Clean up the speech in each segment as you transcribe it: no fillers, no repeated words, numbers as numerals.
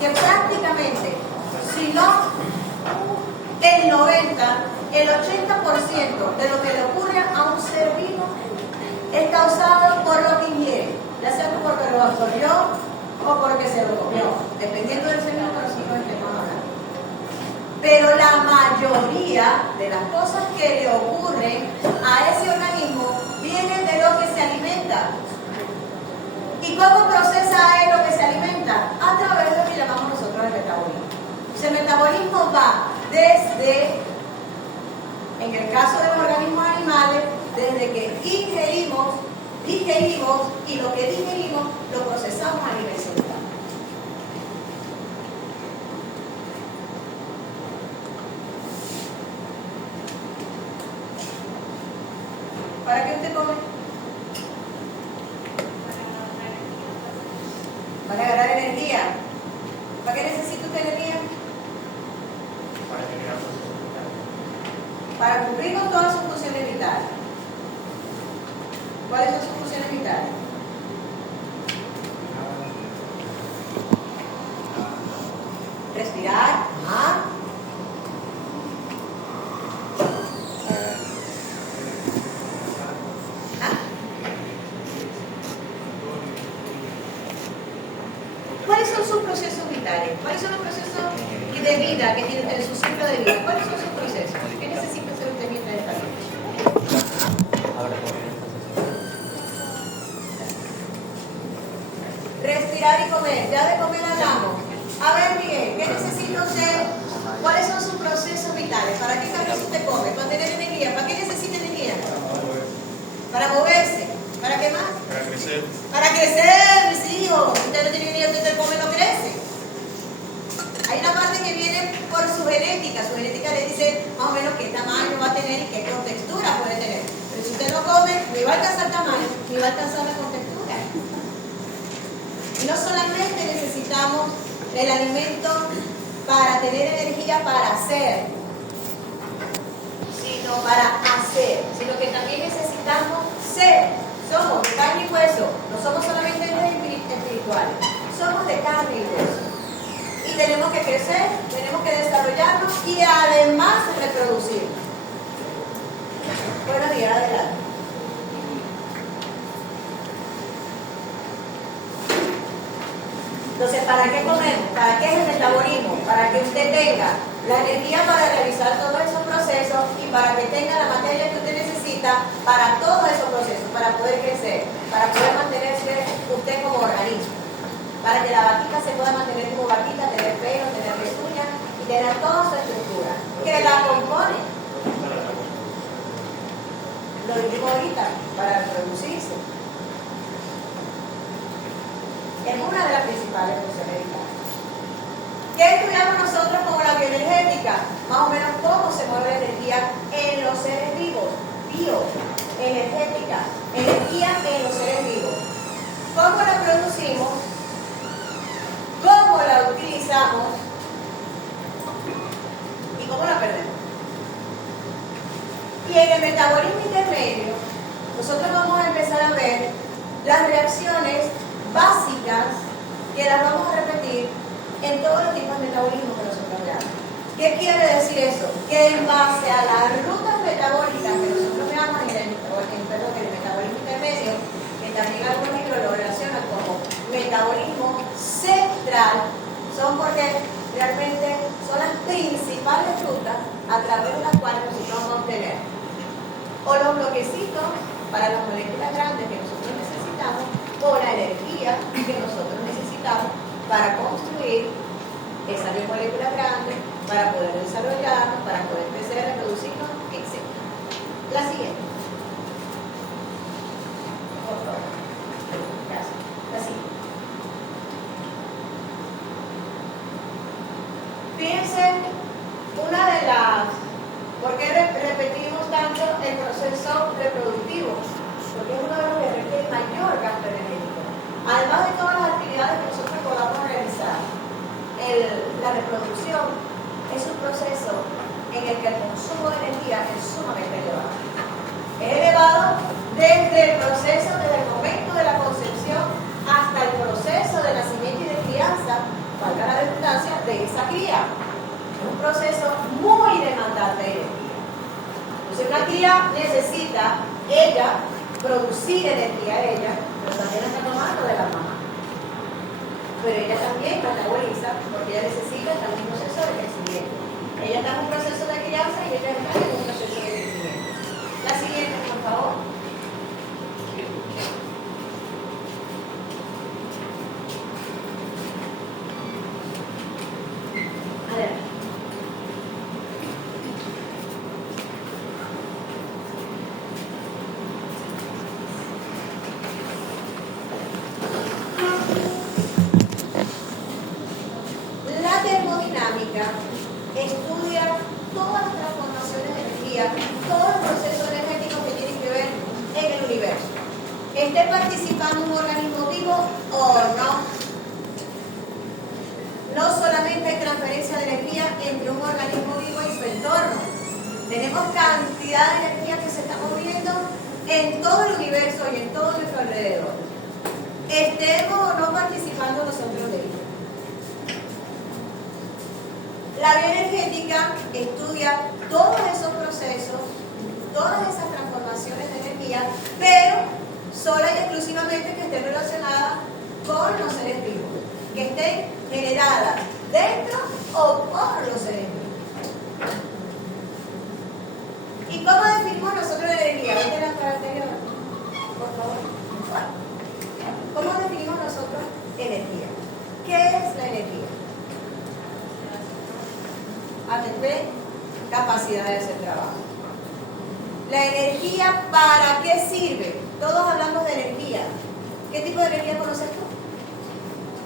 que prácticamente, si no el 90, el 80% de lo que le ocurre a un ser vivo es causado por lo que ingiere, ya sea porque lo absorbió o porque se lo comió, dependiendo del ser vivo que nosotros estemos hablando. Pero la mayoría de las cosas que le ocurren a ese organismo vienen de lo que se alimenta. ¿Y cómo procesa él lo que se alimenta? A través de lo que llamamos nosotros el metabolismo. El metabolismo va desde, en el caso de los organismos animales, desde que digerimos y lo que digerimos lo procesamos a nivel celular. ¿Para qué usted come? Para agarrar energía. ¿Para qué necesita usted energía? Para cumplir con todas sus funciones vitales. ¿Cuáles son sus funciones vitales? Respirar. ¿Cuáles son sus procesos vitales? ¿Cuáles son los procesos de vida que tiene en su ciclo de vida? ¿Cuáles son sus procesos? ¿Qué necesita hacer usted mientras está aquí? Respirar y comer. Ya de comer hablamos. A ver, Miguel, ¿qué necesita usted? ¿Cuáles son sus procesos vitales? ¿Para qué cabeza usted come? ¿Para tener energía? ¿Para qué necesita energía? Para moverse. ¿Para qué más? Para crecer. Para crecer, mis hijos. Usted no tiene energía, usted come, no crece. Hay una parte que viene por su genética. Su genética le dice más o menos qué tamaño va a tener y qué contextura puede tener. Pero si usted no come, ni va a alcanzar tamaño, ni va a alcanzar la contextura. Y no solamente necesitamos el alimento para tener energía para hacer, sino para hacer, sino que también necesitamos ser. Somos de carne y hueso, no somos solamente espirituales, somos de carne y hueso. Y tenemos que crecer, tenemos que desarrollarnos y además reproducirnos. Buenos días, adelante. Entonces, ¿para qué comemos? ¿Para qué es el metabolismo? Para que usted tenga la energía para realizar todos esos procesos y para que tenga la materia que usted necesita para todos esos procesos, para poder crecer, para poder mantenerse usted como organismo, para que la vaquita se pueda mantener como vaquita, tener pelo, tener pezuñas y tener toda su estructura que la compone. Lo dijimos ahorita, para reproducirse. Es una de las principales funciones vitales. ¿Qué estudiamos nosotros como la bioenergética? Más o menos cómo se mueve la energía en los seres vivos. Bioenergética, energía en los seres vivos. ¿Cómo la producimos? ¿Cómo la utilizamos? ¿Y cómo la perdemos? Y en el metabolismo intermedio, nosotros vamos a empezar a ver las reacciones básicas que las vamos a repetir en todos los tipos de metabolismo que nosotros veamos. ¿Qué quiere decir eso? Que en base a las rutas metabólicas que nosotros veamos en el metabolismo intermedio, que también algunos libros lo relacionan como metabolismo central, son porque realmente son las principales rutas a través de las cuales nosotros vamos a obtener o los bloquecitos para las moléculas grandes que nosotros necesitamos o la energía que nosotros necesitamos para construir esas moléculas grandes, para poder desarrollarnos, para poder crecer, reproducirnos, etc. La siguiente. Por favor. Gracias. La siguiente. Fíjense, una de las... ¿Por qué repetimos tanto el proceso reproductivo? Porque es uno de los que requiere mayor gasto energético. Además de todas las actividades que nosotros podamos realizar, la reproducción es un proceso en el que el consumo de energía es sumamente elevado. Es elevado desde el proceso, desde el momento de la concepción hasta el proceso de nacimiento y de crianza, valga la la cría. Es un proceso muy demandante de energía. Entonces una cría necesita ella producir energía pero también está tomando de la mamá. Pero ella también metaboliza porque ella necesita el mismo proceso de crecimiento. Ella está en un proceso de crianza y ella está en un proceso de crecimiento. La siguiente, por favor. Adelante. La termodinámica estudia todas las transformaciones de energía, todos los procesos energéticos que tienen que ver en el universo. Esté participando un organismo vivo o no. No solamente hay transferencia de energía entre un organismo vivo y su entorno. Tenemos cantidad de energía que se está moviendo en todo el universo y en todo nuestro alrededor. Estemos o no participando nosotros de ello. La bioenergética estudia todos esos procesos, todas esas transformaciones de energía, pero sola y exclusivamente que estén relacionadas con los seres vivos, que estén generadas dentro o por los seres vivos. ¿Y cómo definimos nosotros la energía? ¿Viste la característica? Por favor. ¿Cómo definimos nosotros energía? ¿Qué es la energía? ATP, capacidad de hacer trabajo. La energía, ¿para qué sirve? Todos hablamos de energía. ¿Qué tipo de energía conoces tú?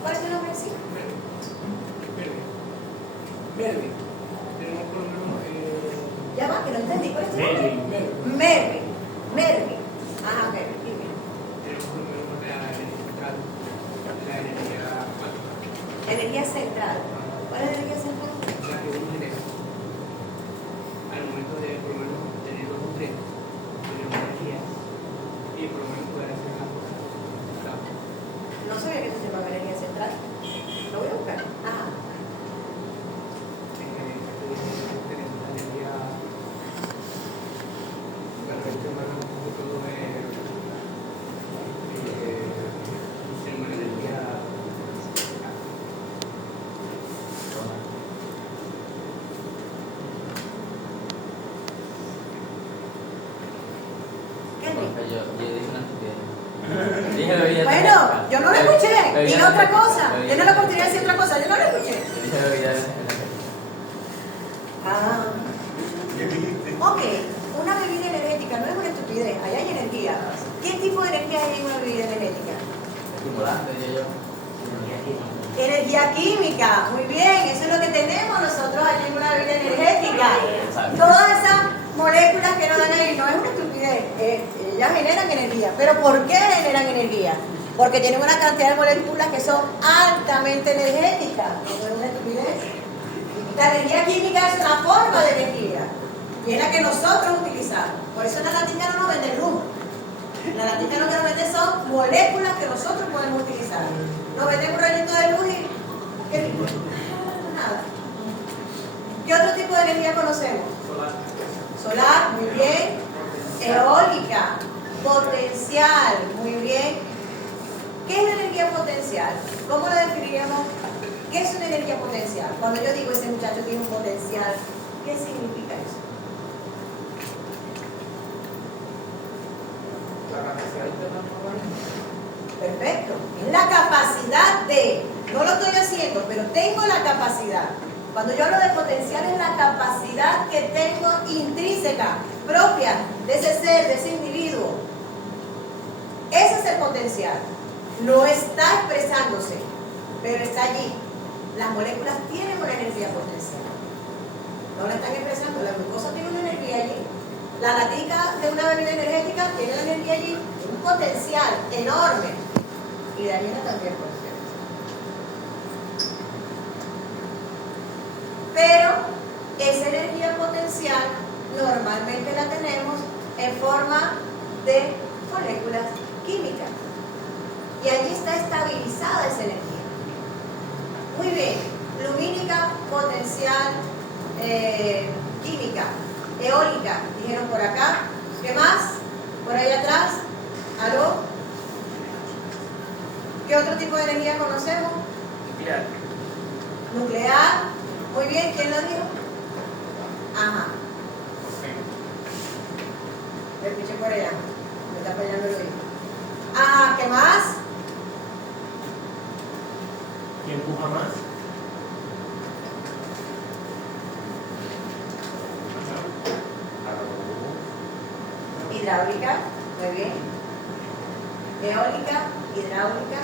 ¿Cuál es tu nombre en sí? Mervin. Ya va, que no entendí. ¿Cuál es tu nombre? Mervin. Ajá, Mervin. Dime. Energía central. ¿Cuál es la energía central? La que uno genera al momento de, por lo menos, tener los tres, tener una energía y por lo menos poder hacer las cosas. No sabía que se llamaba energía central. Lo voy a buscar. Ajá. Bueno, yo no lo escuché. Dime otra cosa. Tiene la oportunidad de decir otra cosa. Yo no lo escuché. Ah. Ok, una bebida energética no es una estupidez. Ahí hay energía. ¿Qué tipo de energía hay en una bebida energética? Estimulante, diría yo. Energía química. Muy bien, eso es lo que tenemos nosotros allí en una bebida energética. Todas esas moléculas que nos dan ahí no es una estupidez. Ellas generan energía. ¿Pero por qué generan energía? Porque tienen una cantidad de moléculas que son altamente energéticas. No es una estupidez. La energía química es una forma de energía y es la que nosotros utilizamos. Por eso en la latica no nos venden luz. En la latica lo que nos venden son moléculas que nosotros podemos utilizar. Nos venden un rayito de luz y ¿qué tipo? Nada. ¿Qué otro tipo de energía conocemos? Solar, muy bien. Eólica, potencial, muy bien. ¿Qué es la energía potencial? ¿Cómo la definiríamos? ¿Qué es una energía potencial? Cuando yo digo ese muchacho tiene un potencial, ¿qué significa eso? La capacidad de transformar. Perfecto. Es la capacidad de, no lo estoy haciendo, pero tengo la capacidad. Cuando yo hablo de potencial es la capacidad que tengo intrínseca, propia de ese ser, de ese individuo. Ese es el potencial. No está expresándose, pero está allí. Las moléculas tienen una energía potencial. No la están expresando. La glucosa tiene una energía allí. La latica de una bebida energética tiene una energía allí, un potencial enorme. Y de allí también puede ser. Pero esa energía potencial normalmente la tenemos en forma de moléculas químicas. Y allí está estabilizada esa energía. Muy bien, lumínica potencial química, eólica, dijeron por acá. ¿Qué más? Por ahí atrás. ¿Aló? ¿Qué otro tipo de energía conocemos? Nuclear. Nuclear. Muy bien, ¿quién lo dijo? Ajá. Me escuché por allá. Me está apoyando el oído. Ajá, ¿qué más? ¿Quién empuja más? Hidráulica, muy bien. Eólica, hidráulica.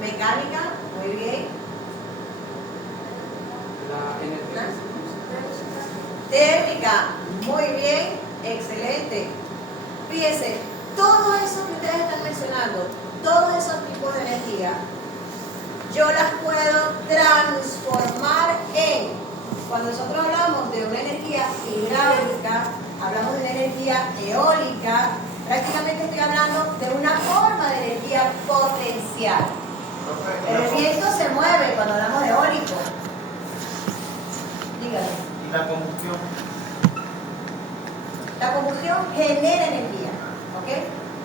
Mecánica, muy bien. La energía. Térmica, muy bien, excelente. Fíjense, todo eso que ustedes están mencionando, todos esos tipos de energía, yo las puedo transformar en, cuando nosotros hablamos de una energía hidráulica, hablamos de una energía eólica, prácticamente estoy hablando de una forma de energía potencial. El viento se mueve cuando hablamos de eólico. Dígame. ¿Y la combustión? La combustión genera energía, ¿ok?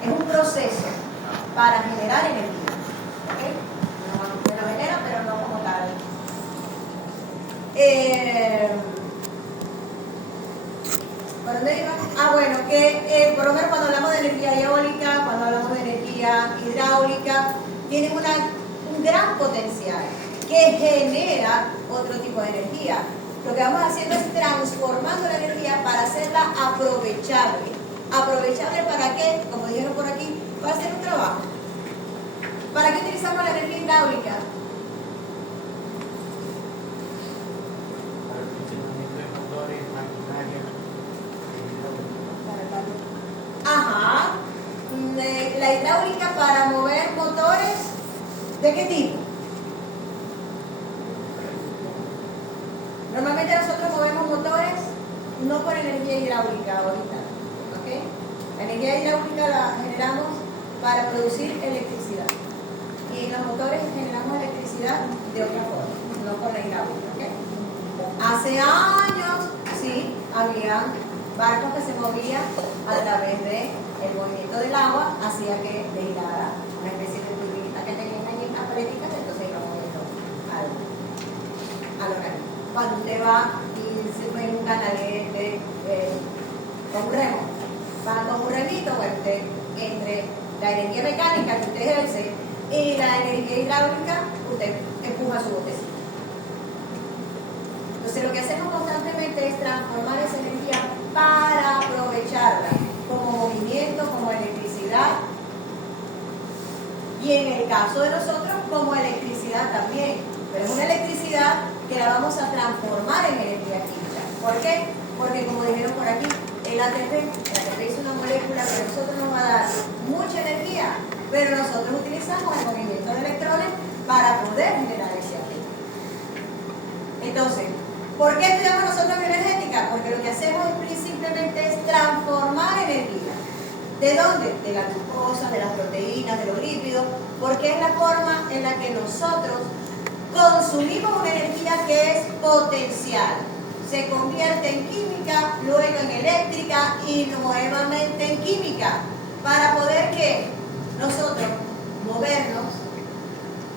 Es un proceso para generar energía, ¿ok? No lo genera, pero no como tal. ¿Por dónde iba? Ah, bueno, que por lo menos cuando hablamos de energía eólica, cuando hablamos de energía hidráulica, tienen un gran potencial que genera otro tipo de energía. Lo que vamos haciendo es transformando la energía para hacerla aprovechable. ¿Aprovechable para qué? Como dijeron por aquí, para hacer un trabajo. ¿Para qué utilizamos la energía hidráulica? Para el funcionamiento de motores, maquinaria. Ajá. La hidráulica para mover motores, ¿de qué tipo? Normalmente nosotros movemos motores no por energía hidráulica ahorita, ¿ok? La energía hidráulica la generamos para producir electricidad y en los motores generamos electricidad de otra forma, no con la hidráulica, ¿ok? Hace años, sí, había barcos que se movían a través del movimiento del agua, hacía que deshidrara una especie de turbinita que tenían allí en las paredes, entonces iba moviendo al organismo. Cuando usted va y se ve un canal con un remo, va con un remito, bueno, usted entre la energía mecánica que usted ejerce y la energía hidráulica, usted empuja su botecito. Entonces lo que hacemos constantemente es transformar esa energía para aprovecharla como movimiento, como electricidad y en el caso de nosotros como electricidad también, pero es una electricidad que la vamos a transformar en energía química. ¿Por qué? Porque como dijeron por aquí, el ATP es una molécula que a nosotros nos va a dar mucha energía, pero nosotros utilizamos el movimiento de electrones para poder generar ese ATP. Entonces, ¿por qué estudiamos nosotros bioenergética? Porque lo que hacemos simplemente es transformar energía. ¿De dónde? De la glucosa, de las proteínas, de los lípidos, porque es la forma en la que nosotros consumimos una energía que es potencial. Se convierte en química, luego en eléctrica y nuevamente en química. Para poder que nosotros movernos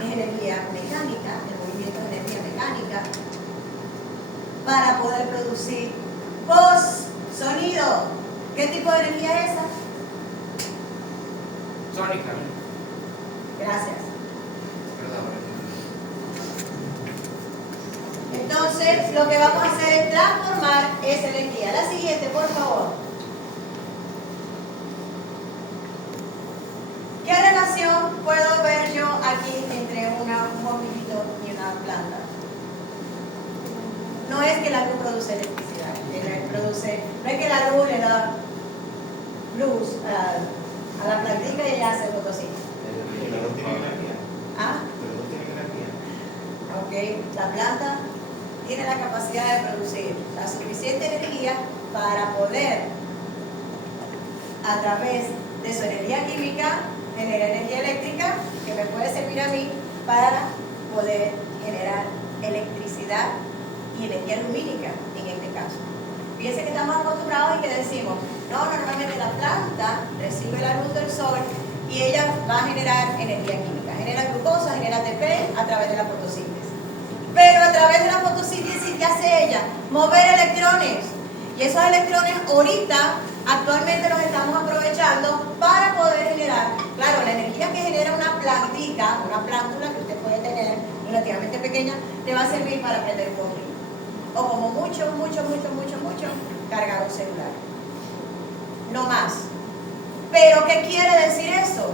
es energía mecánica, el movimiento es energía mecánica, para poder producir voz, sonido. ¿Qué tipo de energía es esa? Sónica. Gracias. Entonces, lo que vamos a hacer es transformar esa energía. La siguiente, por favor. ¿Qué relación puedo ver yo aquí entre un bombillito y una planta? No es que la luz produce electricidad, no es que la luz le da luz a la plantita y ella hace fotosíntesis. Pero no tiene energía. ¿Ah? Pero no tiene energía. Ok, la planta tiene la capacidad de producir la suficiente energía para poder, a través de su energía química, generar energía eléctrica que me puede servir a mí para poder generar electricidad y energía lumínica en este caso. Fíjense que estamos acostumbrados y que decimos, no, normalmente la planta recibe la luz del sol y ella va a generar energía química, genera glucosa, genera ATP a través de la fotosíntesis. Pero a través de la fotosíntesis, ¿qué hace ella? Mover electrones. Y esos electrones ahorita, actualmente los estamos aprovechando para poder generar, claro, la energía que genera una plantita, una plántula que usted puede tener relativamente pequeña, le va a servir para prender un bombillo. O como mucho, cargar un celular. No más. Pero, ¿qué quiere decir eso?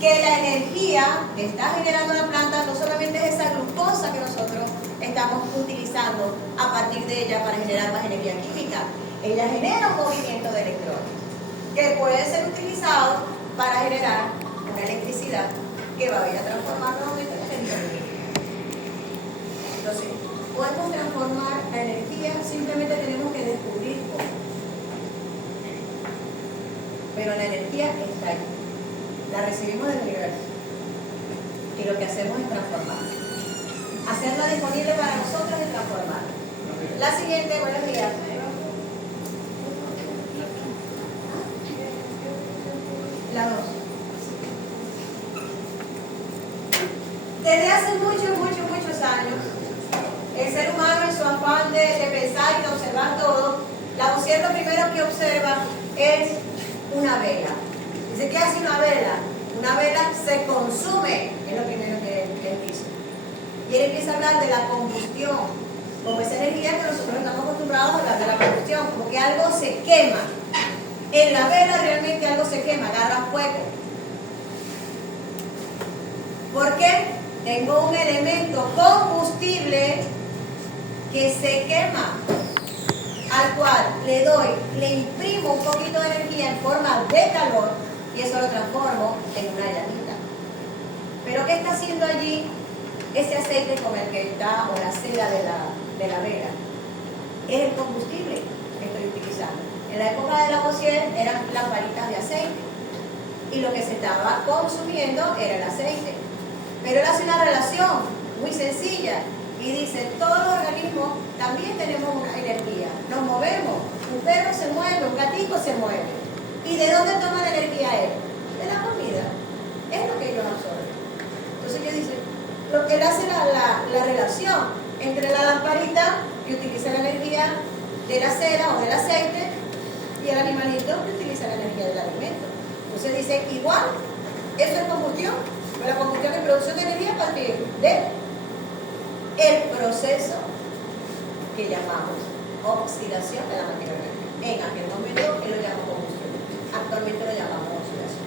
Que la energía que está generando la planta no solamente es esa glucosa que nosotros estamos utilizando a partir de ella para generar más energía química. Ella genera un movimiento de electrones que puede ser utilizado para generar una electricidad que va a ir a transformar nuevamente en energía química. Entonces, podemos transformar la energía, simplemente tenemos que descubrir cómo. Pero la energía está ahí. La recibimos del universo. Y lo que hacemos es transformarla. Hacerla disponible para nosotros es transformarla. La siguiente, buenos días. La 2. Desde hace muchos años, el ser humano en su afán de pensar y de observar todo, Lavoisier lo primero que observa es una vela. Dice, ¿qué hace una vela? Una vela se consume, es lo primero que él dice. Y él empieza a hablar de la combustión, como esa energía que nosotros estamos acostumbrados a hablar de la combustión, como que algo se quema. En la vela realmente algo se quema, agarra fuego. ¿Por qué? Tengo un elemento combustible que se quema, al cual le imprimo un poquito de energía en forma de calor y eso lo transformo en una llamita. Pero ¿qué está haciendo allí ese aceite con el que está, o la cera de la vela? Es el combustible que estoy utilizando. En la época de Lavoisier eran lamparitas de aceite y lo que se estaba consumiendo era el aceite. Pero él hace una relación muy sencilla y dice, todos los organismos también tenemos una energía, nos movemos, un perro se mueve, un gatito se mueve. ¿Y de dónde toma la energía él? De la comida, es lo que ellos absorben. Entonces, ¿qué dice? Lo que él hace la relación entre la lamparita que utiliza la energía de la cera o del aceite y el animalito que utiliza la energía del alimento. Entonces dice, igual, eso es combustión, la combustión es producción de energía a partir de el proceso que llamamos oxidación de la materia orgánica. En aquel momento él lo llamó combustión, actualmente lo llamamos oxidación,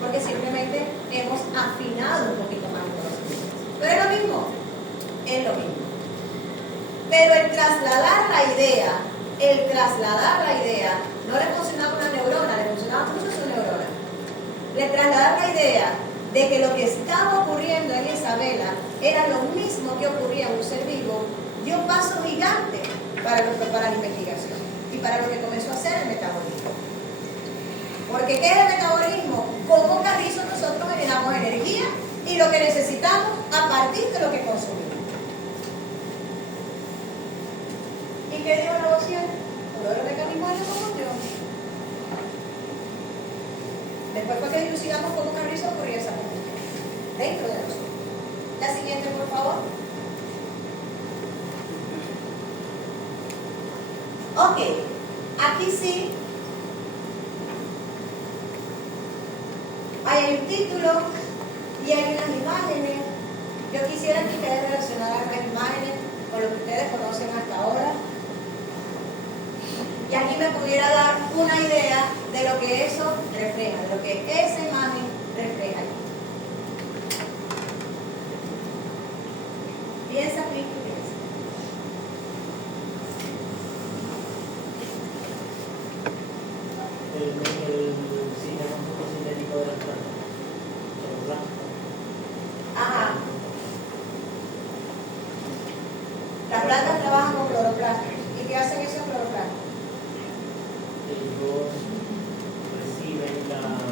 porque simplemente hemos afinado un poquito más el conocimiento. Pero es lo mismo, pero el trasladar la idea, no le funcionaba una neurona, le funcionaba mucho su neurona. Le trasladar la idea de que lo que estaba ocurriendo en esa vela era lo mismo que ocurría en un ser vivo, dio un paso gigante para la investigación y para lo que comenzó a hacer el metabolismo. Porque ¿qué es el metabolismo? Como Carrizo nosotros generamos energía y lo que necesitamos a partir de lo que consumimos. ¿Y qué dijo Lavoisier? Uno de los mecanismos de la combustión. Después fue que dilucidamos cómo Carrizo ocurría esa combustión dentro de nosotros. La siguiente, por favor. Ok, aquí sí hay un título y hay unas imágenes. Yo quisiera que ustedes relacionaran las imágenes con lo que ustedes conocen hasta ahora. Y aquí me pudiera dar una idea de lo que eso refleja, de lo que esa imagen refleja. Piensa, piensa. El sistema fotosintético de las plantas. Ajá. Las plantas trabajan con cloroplastos. ¿Y qué hacen esos cloroplastos? Ellos reciben el calor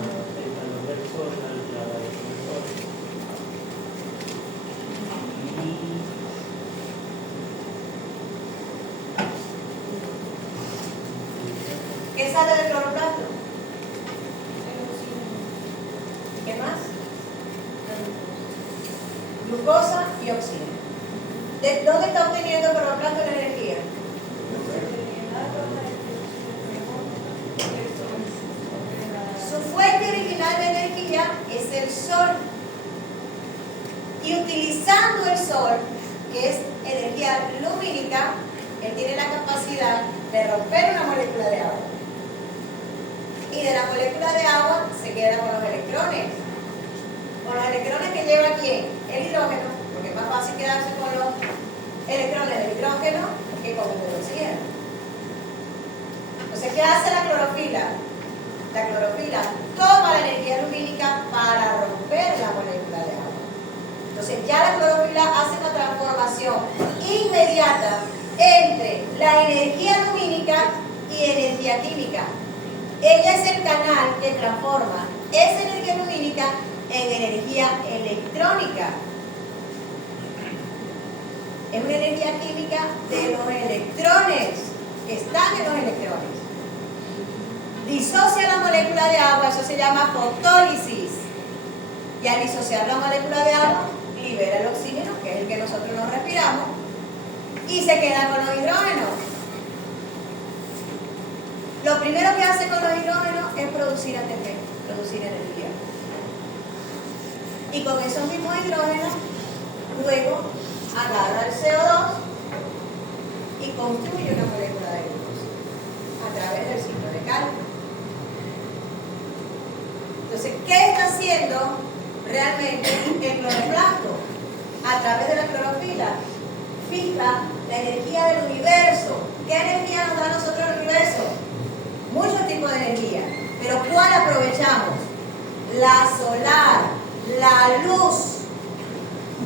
del sol, la radiación del sol, y sale del cloroplasto? ¿Qué más? Glucosa y oxígeno. ¿De dónde está obteniendo el cloroplasto la energía? Su fuente original de energía es el sol. Y utilizando el sol, que es energía lumínica, él tiene la capacidad de romper una molécula de agua. Y de la molécula de agua se queda con los electrones. Con los electrones que lleva ¿quién? El hidrógeno, porque es más fácil quedarse con los electrones del hidrógeno que con el del oxígeno. Entonces, ¿qué hace la clorofila? La clorofila toma la energía lumínica para romper la molécula de agua. Entonces, ya la clorofila hace una transformación inmediata entre la energía lumínica y energía química. Ella es el canal que transforma esa energía lumínica en energía electrónica. Es una energía química de los electrones, que están en los electrones. Disocia la molécula de agua, eso se llama fotólisis. Y al disociar la molécula de agua, libera el oxígeno, que es el que nosotros nos respiramos, y se queda con los hidrógenos. Lo primero que hace con los hidrógenos es producir ATP, producir energía. Y con esos mismos hidrógenos, luego agarra el CO2 y construye una molécula de glucosa a través del ciclo de Calvin. Entonces, ¿qué está haciendo realmente el cloroplasto? A través de la clorofila, fija la energía del universo. ¿Qué energía nos da a nosotros el universo? Muchos tipos de energía, pero ¿cuál aprovechamos? La solar, la luz.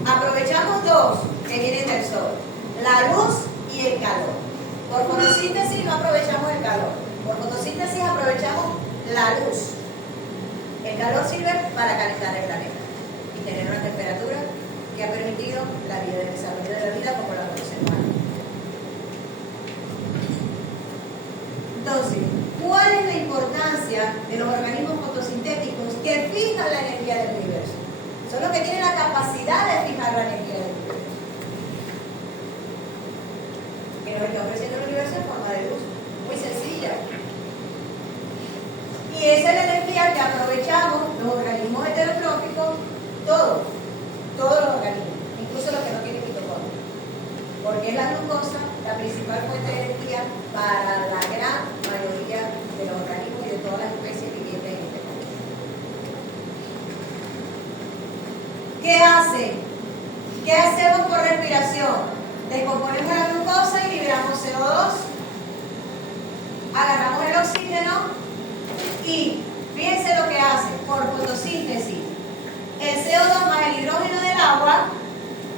Aprovechamos dos que vienen del sol, la luz y el calor. Por fotosíntesis no aprovechamos el calor, por fotosíntesis aprovechamos la luz. El calor sirve para calentar el planeta y tener una temperatura que ha permitido la vida, el desarrollo de la vida como la conocemos. Entonces, ¿cuál es la importancia de los organismos fotosintéticos que fijan la energía del universo? Son los que tienen la capacidad de fijar la energía del universo. Que nos está ofreciendo el universo en forma de luz. Muy sencilla. Y esa es la energía que aprovechamos los organismos heterotróficos, todos los organismos, incluso los que no tienen mitocondria. Porque es la glucosa la principal fuente de energía para la gran mayoría de los organismos y de todas las especies vivientes en este mundo. ¿Qué hace? ¿Qué hacemos por respiración? Descomponemos la glucosa y liberamos CO2. Agarramos el oxígeno y fíjense lo que hace por fotosíntesis. El CO2 más el hidrógeno del agua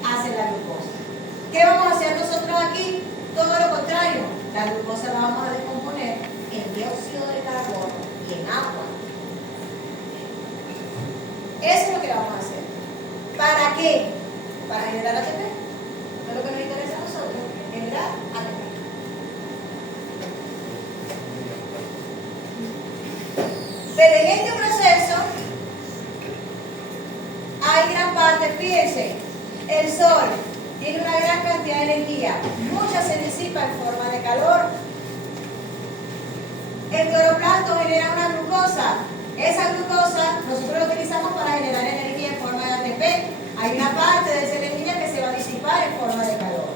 hacen la glucosa. ¿Qué vamos a hacer nosotros aquí? Todo lo contrario. La glucosa la vamos a descomponer en dióxido de carbono y en agua. Eso es lo que vamos a hacer. ¿Para qué? Para generar ATP. No es lo que nos interesa a nosotros, generar ATP. Pero en este proceso hay gran parte, fíjense, el sol tiene una gran cantidad de energía, mucha se disipa en forma de calor. El cloroplasto genera una glucosa. Esa glucosa nosotros la utilizamos para generar energía en forma de ATP. Hay una parte de esa energía que se va a disipar en forma de calor.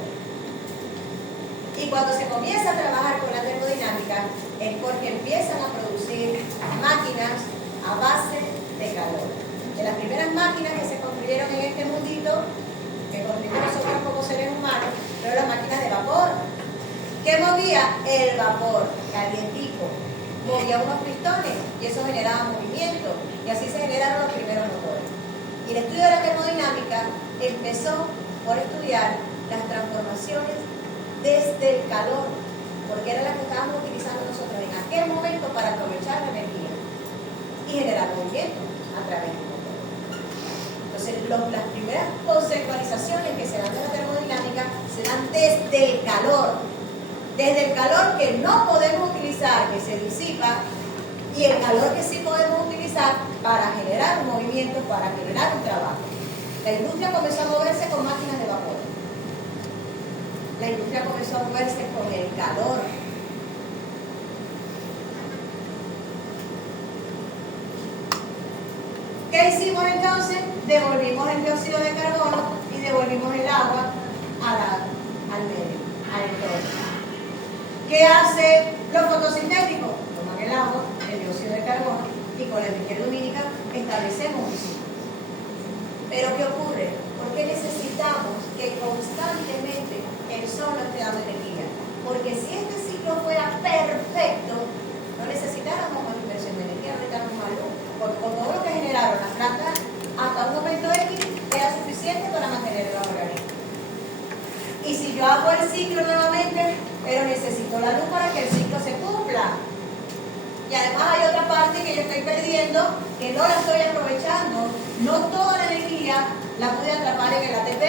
Y cuando se comienza a trabajar con la termodinámica es porque empiezan a producir máquinas a base de calor. De las primeras máquinas que se construyeron en este mundito, que construimos nosotros como seres humanos, fueron las máquinas de vapor. ¿Qué movía? El vapor, calientico. Movía unos pistones y eso generaba movimiento. Y así se generaron los primeros motores. Y el estudio de la termodinámica empezó por estudiar las transformaciones desde el calor, porque era la que estábamos utilizando nosotros en aquel momento para aprovechar la energía y generar movimiento a través del motor. Entonces, las primeras conceptualizaciones que se dan de la termodinámica se dan desde el calor. Desde el calor que no podemos utilizar, que se disipa, y el calor que sí podemos utilizar para generar un movimiento, para generar un trabajo. La industria comenzó a moverse con máquinas de vapor. La industria comenzó a moverse con el calor. ¿Qué hicimos entonces? Devolvimos el dióxido de carbono y devolvimos el agua al medio, al entorno. ¿Qué hace los fotosintéticos? Toman el agua, el dióxido de carbono y con la energía lumínica establecemos un ciclo. Pero ¿qué ocurre? Porque necesitamos que constantemente el sol nos esté dando energía. Porque si este ciclo fuera perfecto, no necesitáramos más inversión de energía, no necesitáramos más luz. Porque con todo lo que generaron las plantas hasta un momento X era suficiente para mantener el organismo. Y si yo hago el ciclo nuevamente, pero necesito la luz para que el ciclo se cumpla. Y además hay otra parte que yo estoy perdiendo, que no la estoy aprovechando. No toda la energía la pude atrapar en el ATP.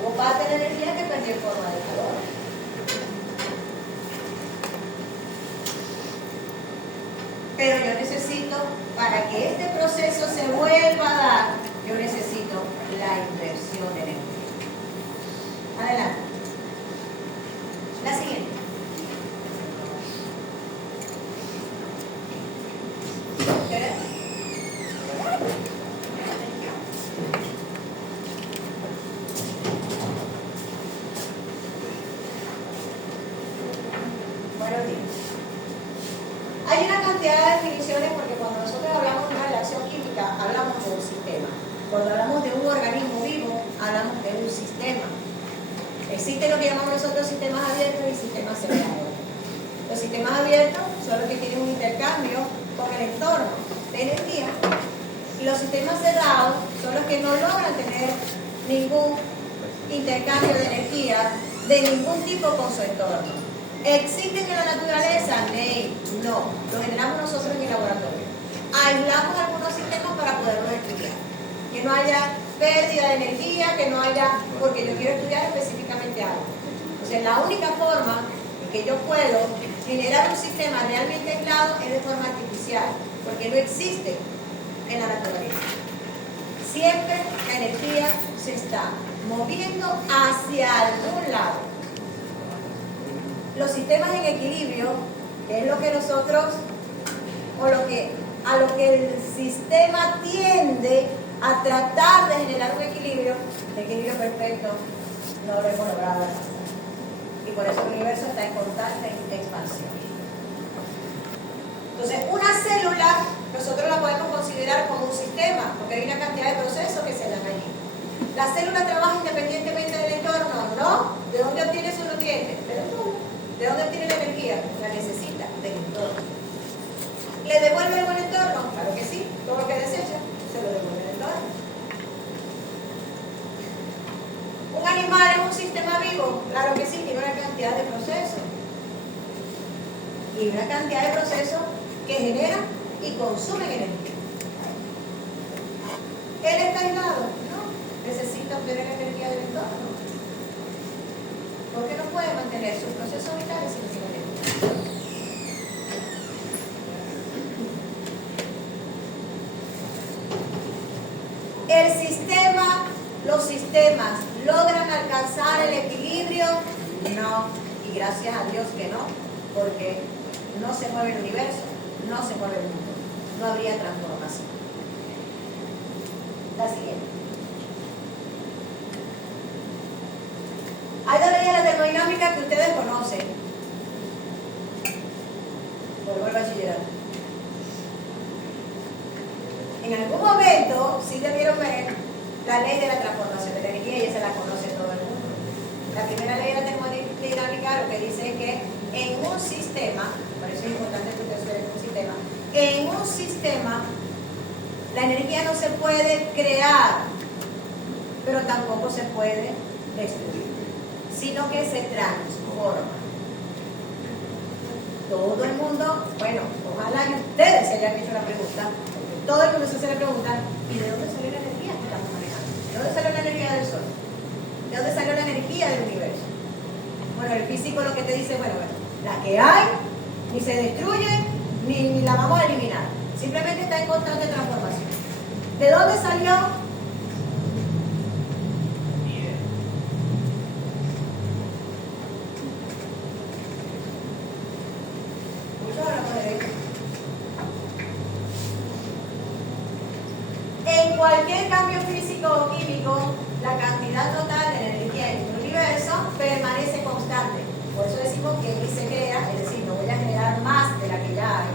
Hubo parte de la energía que perdí en forma de calor. Pero yo necesito, para que este proceso se vuelva a dar, yo necesito la inversión de energía. Adelante. La siguiente. Buenos días. Hay una cantidad de definiciones porque cuando nosotros hablamos de una reacción química, hablamos de un sistema. Cuando hablamos de un organismo vivo, hablamos de un sistema. Existen lo que llamamos nosotros sistemas abiertos y sistemas cerrados. Los sistemas abiertos son los que tienen un intercambio con el entorno de energía y los sistemas cerrados son los que no logran tener ningún intercambio de energía de ningún tipo con su entorno. ¿Existen en la naturaleza? No, lo generamos nosotros en el laboratorio. Aislamos algunos sistemas para poderlos estudiar. Que no haya pérdida de energía, que no haya, porque yo quiero estudiar específicamente algo. Entonces, la única forma en que yo puedo generar un sistema realmente aislado es de forma artificial, porque no existe en la naturaleza. Siempre la energía se está moviendo hacia algún lado. Los sistemas en equilibrio, que es lo que nosotros, a lo que el sistema tiende a tratar de generar un equilibrio, el equilibrio perfecto, no lo hemos logrado alcanzar. Y por eso el universo está en constante expansión. Entonces, una célula, nosotros la podemos considerar como un sistema, porque hay una cantidad de procesos que se dan allí. ¿La célula trabaja independientemente del entorno? No. ¿De dónde obtiene sus nutrientes? Del entorno. ¿De dónde obtiene la energía? La necesita del entorno. ¿Le devuelve algo al entorno? Claro que sí. Todo lo que desecha se lo devuelve al entorno. ¿Un animal es un sistema vivo? Claro que sí, tiene una cantidad de procesos. Y una cantidad de procesos que generan y consumen energía. ¿Él está aislado? No. Necesita obtener energía del entorno. Porque no puede mantener sus procesos vitales sin energía. El sistema, los sistemas, ¿logran alcanzar el equilibrio? No, y gracias a Dios que no, porque no se mueve el universo, no se mueve el mundo, no habría transformación. La siguiente. Hay dos leyes de la termodinámica que ustedes conocen. Vuelvo al bachillerato. En algún momento sí debieron ver la ley de la transformación de la energía y esa la conoce todo el mundo. La primera ley de la termodinámica lo que dice es que en un sistema, por eso es importante que ustedes vean un sistema, en un sistema la energía no se puede crear, pero tampoco se puede destruir, sino que se transforma. Todo el mundo, bueno, ojalá y ustedes se hayan hecho la pregunta, porque todo el mundo se hace la pregunta, ¿y de dónde salió la energía que estamos manejando? ¿De dónde salió la energía del sol? ¿De dónde salió la energía del universo? Bueno, el físico físico lo que te dice, bueno, la que hay, ni se destruye, ni la vamos a eliminar. Simplemente está en constante transformación. ¿De dónde salió? Muchos hablamos de eso. En cualquier cambio físico o químico, la cantidad total de energía en el universo permanece constante. Por eso decimos que ni se crea, es decir, no voy a generar más de la que ya hay,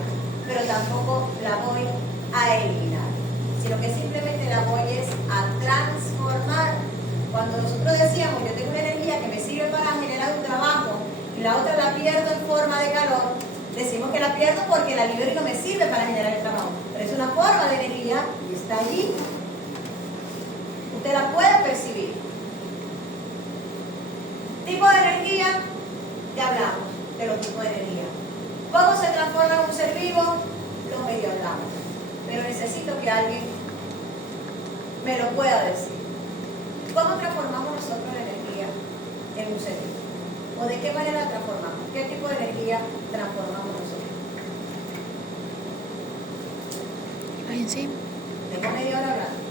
pero tampoco la voy a eliminar, sino que simplemente la voy es a transformar. Cuando nosotros decíamos, yo tengo una energía que me sirve para generar un trabajo y la otra la pierdo en forma de calor, decimos que la pierdo porque la libero y no me sirve para generar el trabajo, pero es una forma de energía y está allí. Usted la puede percibir. Tipo de energía, ya hablamos de los tipos de energía. ¿Cómo se transforma un ser vivo? Lo medio hablamos. Pero necesito que alguien me lo pueda decir. ¿Cómo transformamos nosotros la energía en un ser vivo? ¿O de qué manera la transformamos? ¿Qué tipo de energía transformamos nosotros? Ay, sí. Tengo media hora hablando.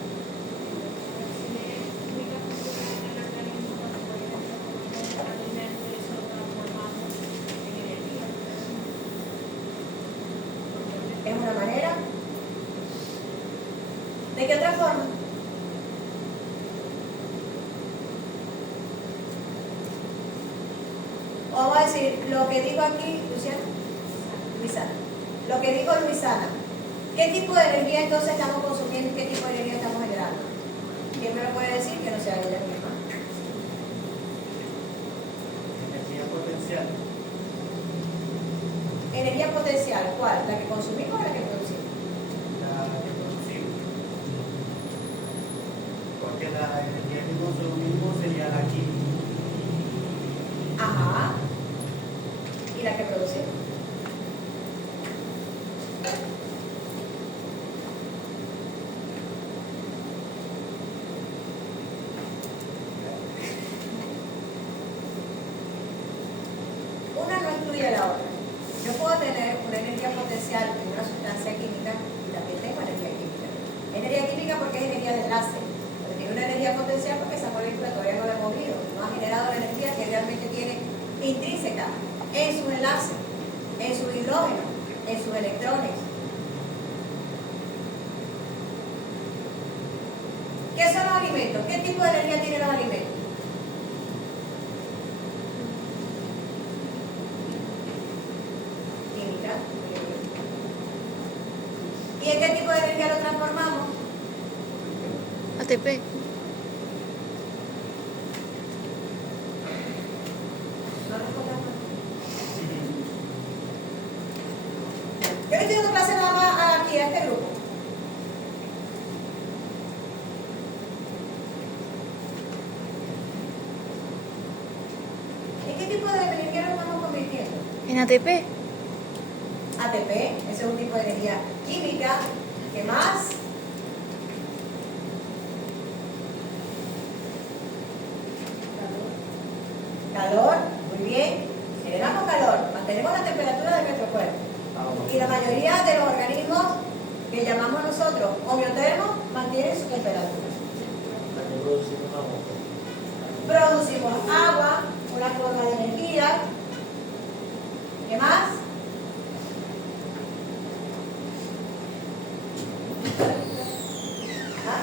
Es una manera. ¿De qué otra forma? Vamos a decir lo que digo aquí, Luisana. Lo que dijo Luisana. ¿Qué tipo de energía entonces estamos consumiendo y qué tipo de energía estamos generando? ¿Quién me lo puede decir que no sea ella misma? Energía potencial. Energía potencial, ¿cuál? ¿La que consumimos o la que producimos? La que producimos. Porque la energía que consumimos sería la química. Ajá. ¿Y la que producimos? Una no excluye a la otra. Yo puedo tener una energía potencial en una sustancia química y también tengo energía química. Energía química porque es energía de enlace. Pero tiene una energía potencial porque esa molécula todavía no la he movido. No ha generado la energía que realmente tiene intrínseca en su enlace, en su hidrógeno, en sus electrones. ¿Qué son los alimentos? ¿Qué tipo de energía tienen los alimentos? Química. ¿Y en qué tipo de energía lo transformamos? ATP. No respondas más. Yo le estoy dando clase nada más aquí a este grupo. ¿En qué tipo de energía lo estamos convirtiendo? En ATP. ATP, ese es un tipo de energía química. ¿Qué más? Calor, muy bien. Generamos calor, mantenemos la temperatura de nuestro cuerpo. Y la mayoría de los organismos que llamamos nosotros homeotermos mantienen su temperatura. También producimos agua. Producimos agua, una forma de energía. ¿Qué más? ¿Ah?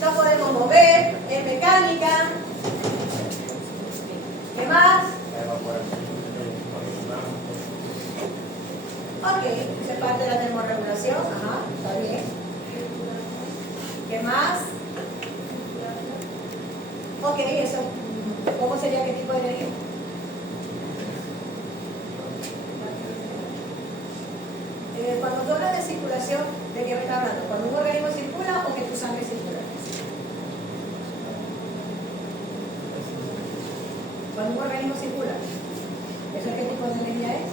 Nos podemos mover, es mecánica. ¿Qué más? La evaporación Ok, esa es parte de la termorregulación. Ajá, está bien. ¿Qué más? Ok, eso. ¿Cómo sería qué tipo de energía? Cuando tú hablas de circulación, ¿de qué me estás hablando? ¿Cuando un organismo circula o que tu sangre circula? Cuando un organismo circula. ¿Eso es qué tipo de energía es?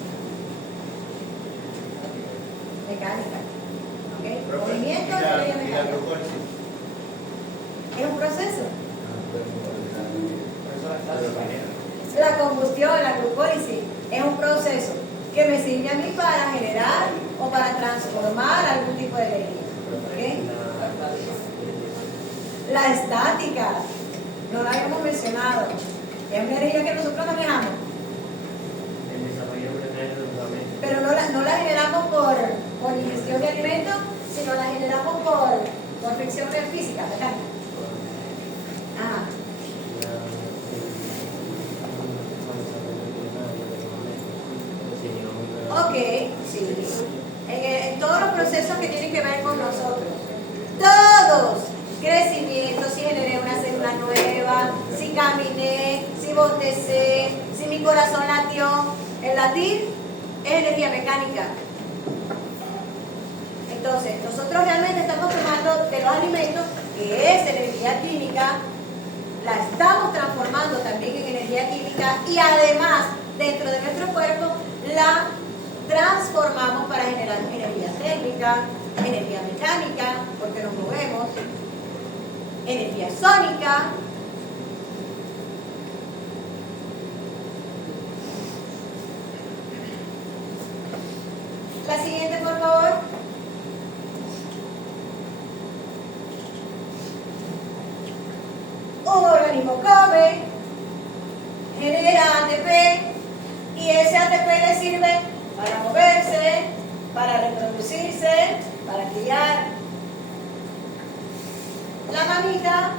Mecánica. ¿Ok? Movimiento de energía mecánica. Es un proceso. Por eso las clases La combustión, la glucólisis, es un proceso que me sirve a mí para generar o para transformar algún tipo de energía. ¿Ok? La estática, no la habíamos mencionado, es una energía que nosotros manejamos, pero no la generamos por ingestión de alimentos, sino la generamos por fricción física, ¿verdad? Ajá. Ok, sí. En todos los procesos que tienen que ver con nosotros, todos, crecimiento, si generé una célula nueva, si caminé, si bostecé, si mi corazón latió, el latir es energía mecánica. Entonces, nosotros realmente estamos tomando de los alimentos, que es energía química, la estamos transformando también en energía química y además, dentro de nuestro cuerpo, la transformamos para generar energía térmica, energía mecánica, porque nos movemos, energía sónica. La siguiente, por favor. Un organismo come, genera ATP y ese ATP le sirve para moverse, para reproducirse, para criar. La mamita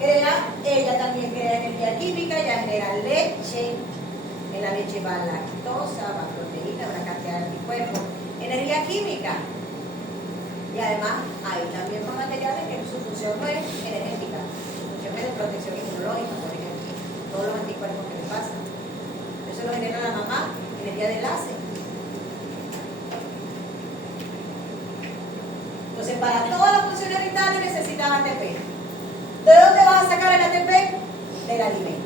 ella también crea energía química, ella genera leche. En la leche va lactosa, va proteína, va cantidad de anticuerpos, energía química. Y además hay también más materiales que su función no es energética, su función es de protección inmunológica, por ejemplo, todos los anticuerpos que le pasan. Eso lo genera la mamá, energía de enlace. Entonces, para todas las funciones vitales necesitas ATP. ¿De dónde vas a sacar el ATP? Del alimento.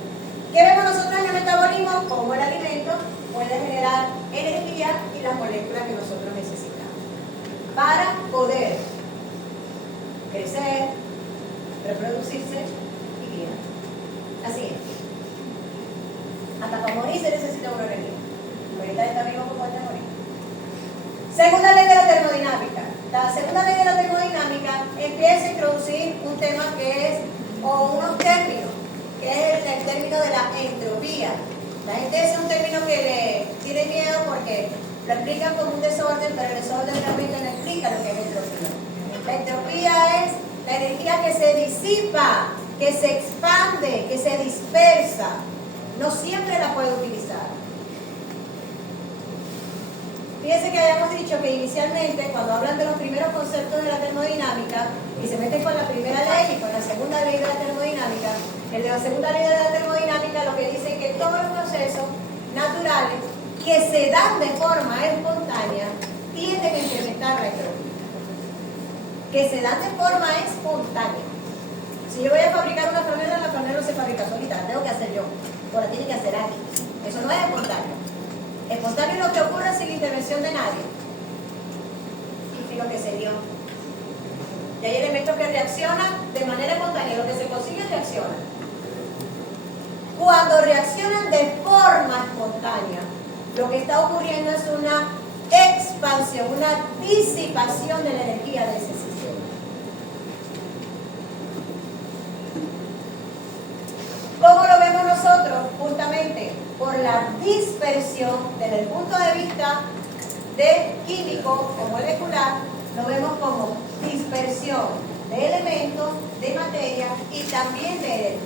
¿Qué vemos nosotros en el metabolismo? Cómo el alimento puede generar energía y las moléculas que nosotros necesitamos para poder crecer, reproducirse y criar. Así es. Hasta para morir se necesita una energía. Ahorita está vivo como puede morir. Segunda ley de la termodinámica. La segunda ley de la termodinámica empieza a introducir un tema o unos términos, que es el término de la entropía. La gente dice un término que le tiene miedo porque lo explican como un desorden, pero el desorden realmente no explica lo que es entropía. La entropía es la energía que se disipa, que se expande, que se dispersa. No siempre la puede utilizar. Fíjense que habíamos dicho que inicialmente, cuando hablan de los primeros conceptos de la termodinámica, y se meten con la primera ley y con la segunda ley de la termodinámica, el de la segunda ley de la termodinámica lo que dice es que todos los procesos naturales que se dan de forma espontánea tienden a incrementar la entropía. Que se dan de forma espontánea. Si yo voy a fabricar una franela, la franela no se fabrica solita, la tengo que hacer yo, o la tiene que hacer alguien. Eso no es espontáneo. Espontáneo es lo que ocurre sin la intervención de nadie. Y sin lo que se dio. Y hay elementos que reaccionan de manera espontánea, lo que se consigue reacciona. Cuando reaccionan de forma espontánea, lo que está ocurriendo es una expansión, una disipación de la energía de ese sistema. ¿Cómo lo vemos nosotros? Justamente por la dispersión desde el punto de vista de químico o molecular, lo vemos como dispersión de elementos, de materia y también de energía.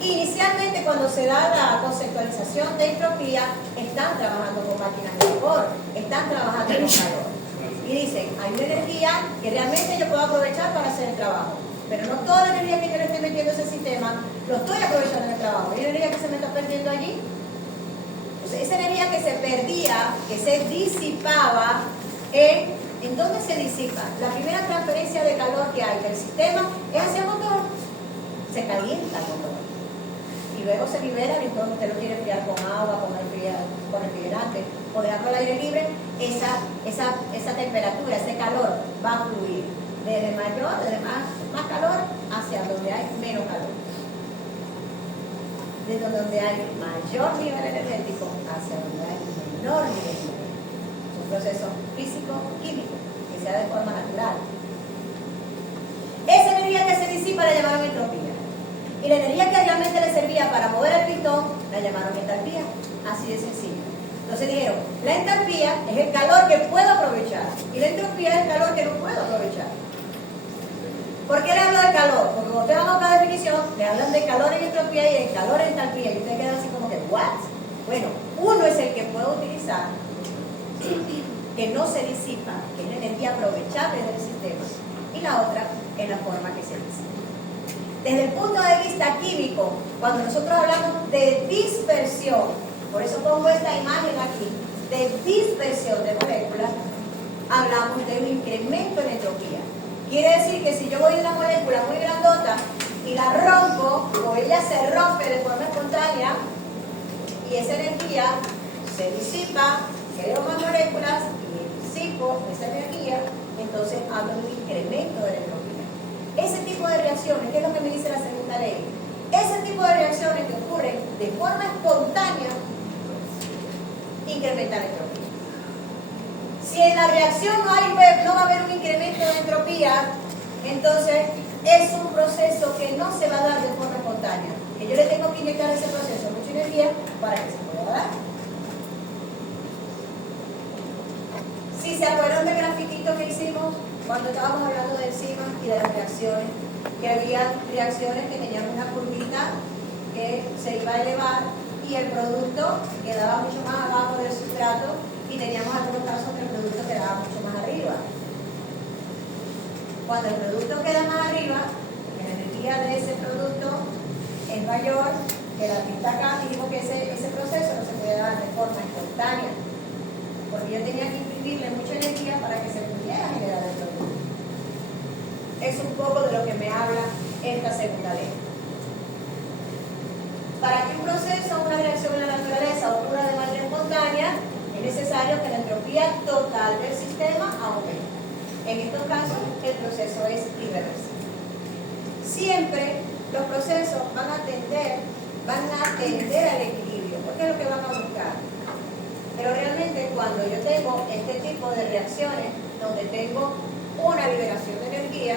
Inicialmente, cuando se da la conceptualización de entropía, están trabajando con máquinas de vapor, están trabajando con calor. Y dicen, hay una energía que realmente yo puedo aprovechar para hacer el trabajo. Pero no toda la energía que yo le estoy metiendo a ese sistema, lo estoy aprovechando en el trabajo. Hay energía que se me está perdiendo allí. Entonces, esa energía que se perdía, que se disipaba, ¿en dónde se disipa? La primera transferencia de calor que hay del sistema es hacia el motor. Se calienta el motor. Y luego se libera, y entonces usted lo quiere enfriar con agua, con refrigerante, o dejarlo al aire libre, esa temperatura, ese calor va a fluir desde más calor hacia donde hay menos calor. de donde hay mayor nivel energético hacia donde hay menor nivel energético. Es un proceso físico-químico que se da de forma natural. Esa energía que se disipa la llamaron entropía. Y la energía que realmente le servía para mover el pistón la llamaron entalpía. Así de sencillo. Entonces dijeron, la entalpía es el calor que puedo aprovechar y la entropía es el calor que no puedo aprovechar. ¿Por qué le hablo de calor? Porque cuando ustedes van a otra definición, le hablan de calor en entropía y de calor en entalpía. Y ustedes quedan así como que, ¿what? Bueno, uno es el que puedo utilizar, que no se disipa, que es la energía aprovechable del sistema. Y la otra es la forma que se disipa. Desde el punto de vista químico, cuando nosotros hablamos de dispersión, por eso pongo esta imagen aquí, de dispersión de moléculas, hablamos de un incremento en entropía. Quiere decir que si yo voy a una molécula muy grandota y la rompo, o ella se rompe de forma espontánea, y esa energía se disipa, creo más moléculas y disipo esa energía, entonces hablo de un incremento de la entropía. Ese tipo de reacciones, ¿qué es lo que me dice la segunda ley? Ese tipo de reacciones que ocurren de forma espontánea incrementan la entropía. Si en la reacción no va a haber un incremento de entropía, entonces es un proceso que no se va a dar de forma espontánea. Que yo le tengo que inyectar a ese proceso mucha energía para que se pueda dar. Si se acuerdan del grafiquito que hicimos cuando estábamos hablando de enzimas y de las reacciones, que había reacciones que tenían una curvita que se iba a elevar y el producto quedaba mucho más abajo del sustrato y teníamos algunos casos que el producto quedaba mucho más arriba. Cuando el producto queda más arriba, la energía de ese producto es mayor que la que está acá, y digo que ese proceso no se puede dar de forma espontánea, porque yo tenía que imprimirle mucha energía para que se pudiera generar el producto. Es un poco de lo que me habla esta segunda ley. Para que un proceso o una reacción en la naturaleza ocurra de manera espontánea, es necesario que la entropía total del sistema aumente. En estos casos, el proceso es irreversible. Siempre los procesos van a tender al equilibrio, porque es lo que van a buscar. Pero realmente cuando yo tengo este tipo de reacciones, donde tengo una liberación de energía,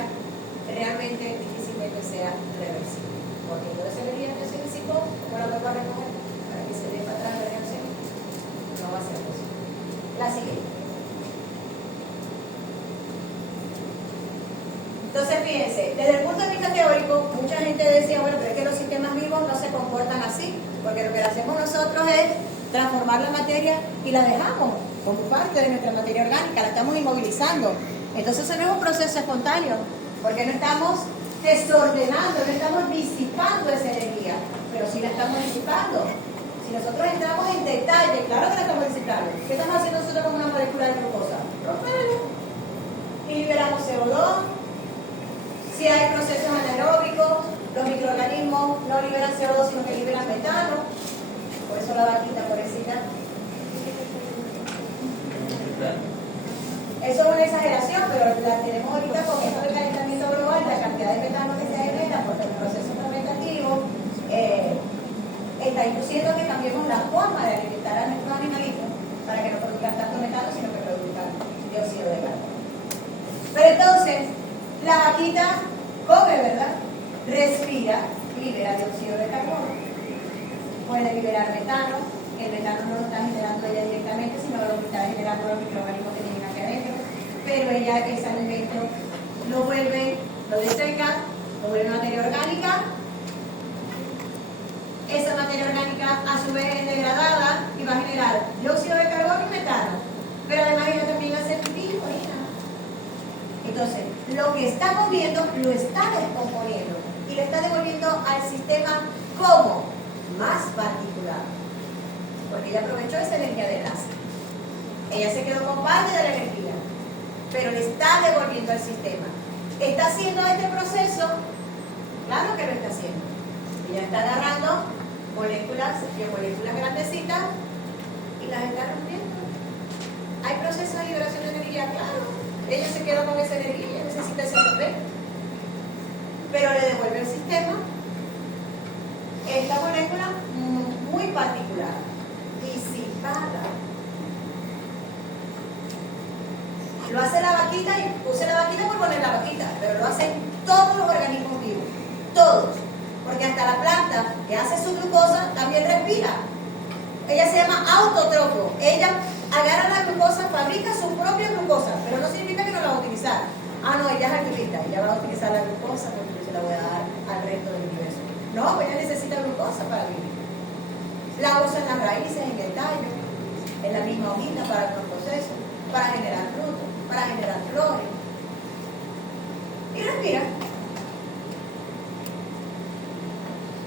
realmente difícilmente sea reversible. Porque toda esa energía que se disipó, ¿cómo la vuelvo a recoger para que se dé para atrás la reacción? No va a ser posible. La siguiente. Entonces, fíjense, desde el punto de vista teórico, mucha gente decía, bueno, pero es que los sistemas vivos no se comportan así, porque lo que hacemos nosotros es transformar la materia y la dejamos como parte de nuestra materia orgánica, la estamos inmovilizando. Entonces, eso no es un proceso espontáneo, porque no estamos desordenando, no estamos disipando esa energía, pero sí la estamos disipando. Si nosotros entramos en detalle, claro que la estamos disipando. ¿Qué estamos haciendo nosotros con una molécula de glucosa? Romperla. Y liberamos CO2. Si hay procesos anaeróbicos, los microorganismos no liberan CO2, sino que liberan metano. Por eso la vaquita pobrecita. Eso es una exageración, pero la tenemos ahorita con esto del calentamiento global, la cantidad de metano que se genera, porque el proceso fermentativo está induciendo que cambiemos la forma de alimentar a nuestros animalitos para que no produzcan tanto metano, sino que produzcan dióxido de carbono. Pero entonces, la vaquita come, ¿verdad? Respira, libera dióxido de carbono. Puede liberar metano. El metano no lo está generando ella directamente, sino lo está generando los microorganismos que tienen aquí adentro. Pero ella ese alimento lo deseca, lo vuelve materia orgánica. Esa materia orgánica a su vez es degradada y va a generar dióxido de carbono y metano. Pero además ella también hace pipí y orina. Entonces, lo que estamos viendo lo está descomponiendo y lo está devolviendo al sistema como más particular. Porque ella aprovechó esa energía de enlace. Ella se quedó con parte de la energía, pero le está devolviendo al sistema. ¿Está haciendo este proceso? Claro que lo está haciendo. Ella está agarrando moléculas, biomoléculas grandecitas y las está rompiendo. ¿Hay procesos de liberación de energía? Claro. Ella se quedó con esa energía, ella necesita ese papel. Pero le devuelve al sistema esta molécula particular, disipada. Lo hace la vaquita, y puse la vaquita por poner la vaquita, pero lo hacen todos los organismos vivos, todos. Porque hasta la planta que hace su glucosa también respira. Ella se llama autotropo. Ella agarra la glucosa, fabrica su propia glucosa, pero no significa que no la va a utilizar. Ah, no, ella es activista, ella va a utilizar la glucosa porque yo se la voy a dar al resto del universo. No, pues ella necesita glucosa para vivir. La usa en las raíces, en el tallo, en la misma hojita para el proceso, para generar frutos, para generar flores. Y respira.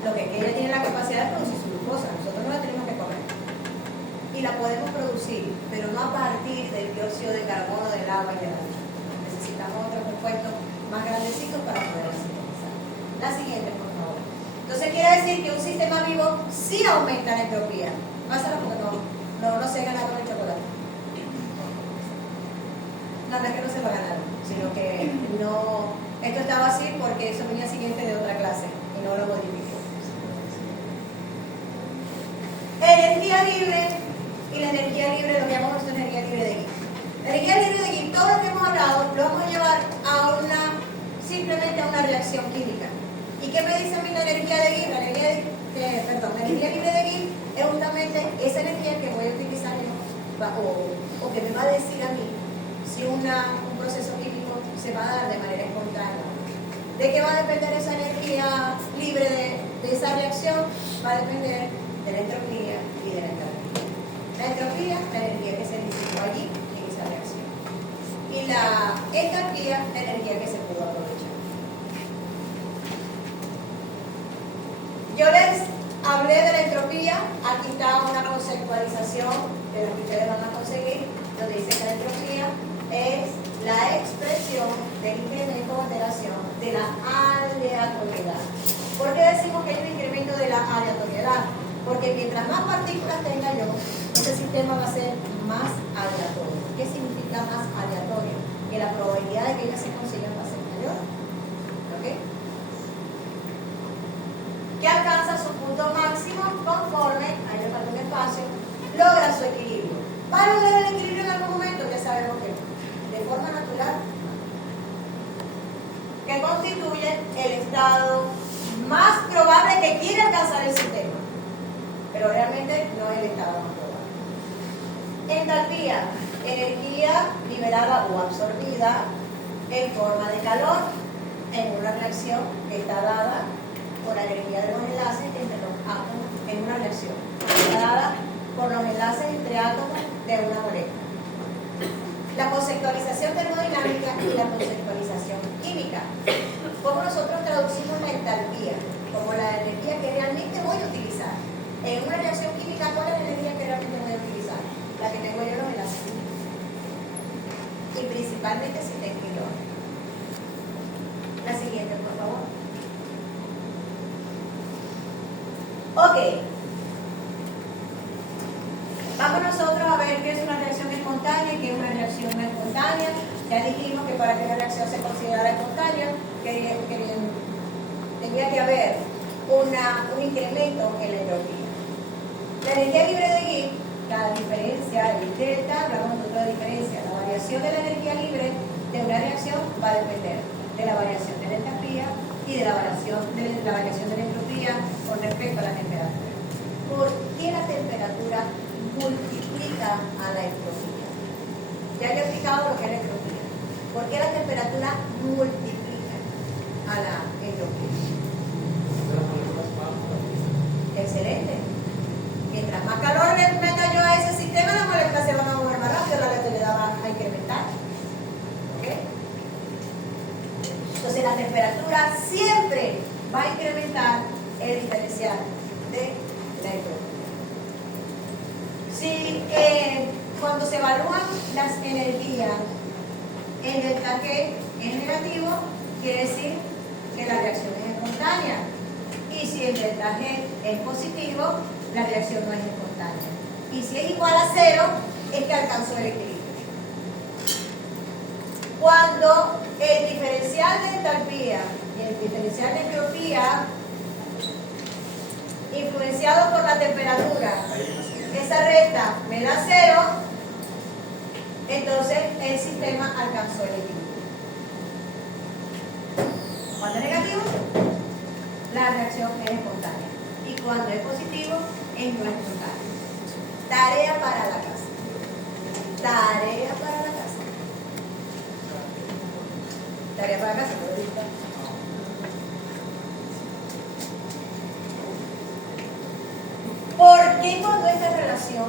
Lo que ella tiene la capacidad de producir su glucosa, nosotros no la tenemos que comer. Y la podemos producir, pero no a partir del dióxido de carbono, del agua y de la luz. Necesitamos otros compuestos más grandecitos para poder sintetizar. La siguiente, por favor. Entonces quiere decir que un sistema vivo sí aumenta la entropía. Pásalo porque no se gana con el chocolate. No es que no se lo ganaron, sino que no. Esto estaba así porque eso venía siguiente de otra clase y no lo modifiqué. Energía libre, y la energía libre lo que llamamos energía libre de Gibbs. La energía libre de Gibbs, todo lo que hemos hablado, lo vamos a llevar simplemente a una reacción química. ¿Y qué me dice a mí la energía de Gibbs? La energía libre de Gibbs es justamente esa energía que voy a utilizar o que me va a decir a mí si un proceso químico se va a dar de manera espontánea. ¿De qué va a depender esa energía libre de esa reacción? Va a depender de la entropía y de la entalpía. La entropía, la energía que se disipó allí en esa reacción. Y la entalpía, la energía que se pudo aprovechar. Yo les hablé de la entropía, aquí está una conceptualización de lo que ustedes van a conseguir, donde dice que la entropía es la expresión del incremento o alteración de la aleatoriedad. ¿Por qué decimos que hay un incremento de la aleatoriedad? Porque mientras más partículas tenga yo, ese sistema va a ser más aleatorio. ¿Qué significa más aleatorio? Que la probabilidad de que ellas se consigan va a ser mayor. ¿Ok? Que alcanza su punto máximo conforme, ahí le falta un espacio, logra su equilibrio. ¿Va a lograr el equilibrio en algún momento? Ya sabemos que de forma natural, que constituye el estado más probable que quiere alcanzar el sistema. Pero realmente no es el estado más probable. Entalpía, energía liberada o absorbida en forma de calor en una reacción que está dada por la energía de los enlaces entre los átomos en una reacción. Está dada por los enlaces entre átomos de una molécula. La conceptualización termodinámica y la conceptualización química. ¿Cómo nosotros traducimos la entalpía? Como la energía que realmente voy a utilizar. En una reacción química, ¿cuál es la energía que realmente voy a utilizar? La que tengo yo en los enlaces. Y principalmente si tengo hidrógeno. La siguiente, por favor. Ok. Vamos nosotros a ver qué es una reacción espontánea y qué es una reacción no espontánea. Ya dijimos que para que la reacción se considerara espontánea, tendría que haber un incremento en la entropía. La energía libre de Gibbs, la diferencia, el delta, hablamos de otra diferencia. La variación de la energía libre de una reacción va a depender de la variación de la entropía y de la variación de la entropía con respecto a la temperatura. ¿Por qué la temperatura multiplica a la entropía? Ya he explicado lo que es la entropía. ¿Por qué la temperatura multiplica a la entropía? Excelente. Mientras más calor le meta yo a ese sistema, las moléculas se van a mover más rápido, la aleatoriedad va a incrementar. ¿Ok? Entonces la temperatura siempre va a incrementar el diferencial de la entropía. Si cuando se evalúan las energías, el delta G es negativo, quiere decir que la reacción es espontánea. Y si el delta G es positivo, la reacción no es espontánea. Y si es igual a 0, es que alcanzó el equilibrio. Cuando el diferencial de entalpía y el diferencial de entropía influenciado por la temperatura, esa recta me da 0, entonces el sistema alcanzó el equilibrio. Cuando es negativo, la reacción es espontánea. Y cuando es positivo, es no espontánea. Tarea para la casa. Tarea para la casa. Tarea para la casa, ¿lo viste? ¿Por qué cuando esta relación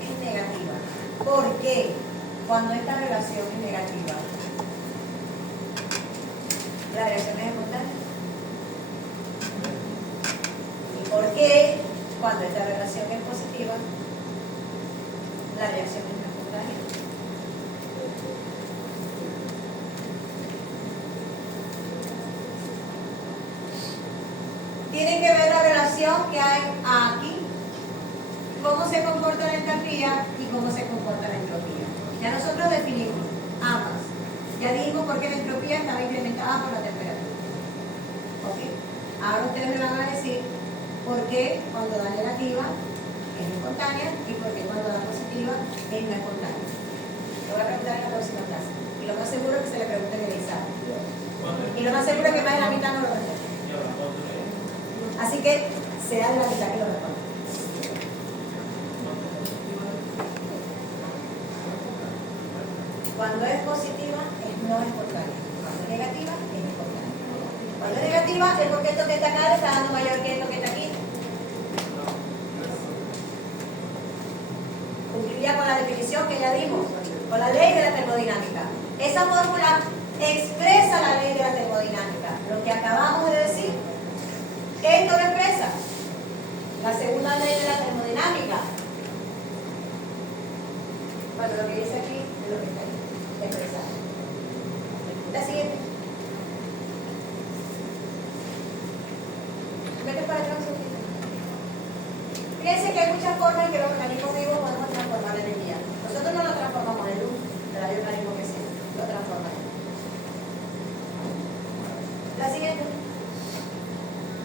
es negativa? ¿Por qué cuando esta relación es negativa? La reacción es espontánea. ¿Y por qué cuando esta relación es positiva? La reacción es espontánea. Tienen que ver la relación que hay aquí, cómo se comporta la entalpía y cómo se comporta la entropía. Ya nosotros definimos ambas. Ya dijimos por qué la entropía estaba incrementada por la temperatura. ¿Ok? Ahora ustedes me van a decir por qué cuando da negativa es espontánea y por qué cuando da positiva es no espontánea. Lo voy a preguntar en la próxima clase. Y lo más seguro es que se le pregunte en el examen. Y lo más seguro es que más de la mitad no lo responde. Así que será de la mitad que lo responde. Cuando es positiva es no espontánea. Cuando es negativa es espontánea. Cuando es negativa es porque esto que está acá le está dando mayor que esto que está aquí. Cumpliría con la definición que ya dimos, con la ley de la termodinámica. Esa fórmula expresa la ley de la termodinámica. Lo que acabamos de decir, esto lo expresa. La segunda ley de la termodinámica. Bueno, lo que dice aquí es lo que está aquí. Expresado. La siguiente. Vete para atrás un poquito. Fíjense que hay muchas formas en que los organismos vivos podemos transformar energía. Nosotros no lo transformamos en luz, pero hay organismos que sí, lo transforman. La siguiente.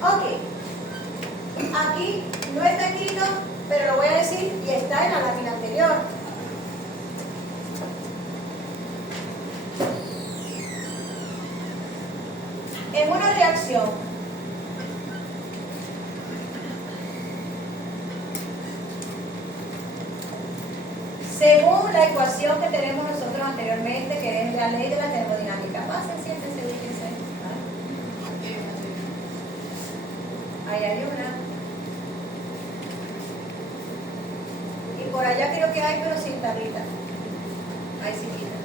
Ok. Aquí no está escrito, pero lo voy a decir y está en la lámina anterior. En una reacción, según la ecuación que tenemos nosotros anteriormente, que es la ley de la termodinámica. Pasen, siéntense, ubíquense. Ahí hay una. Y por allá creo que hay, pero sin tablita. Ahí sí quita.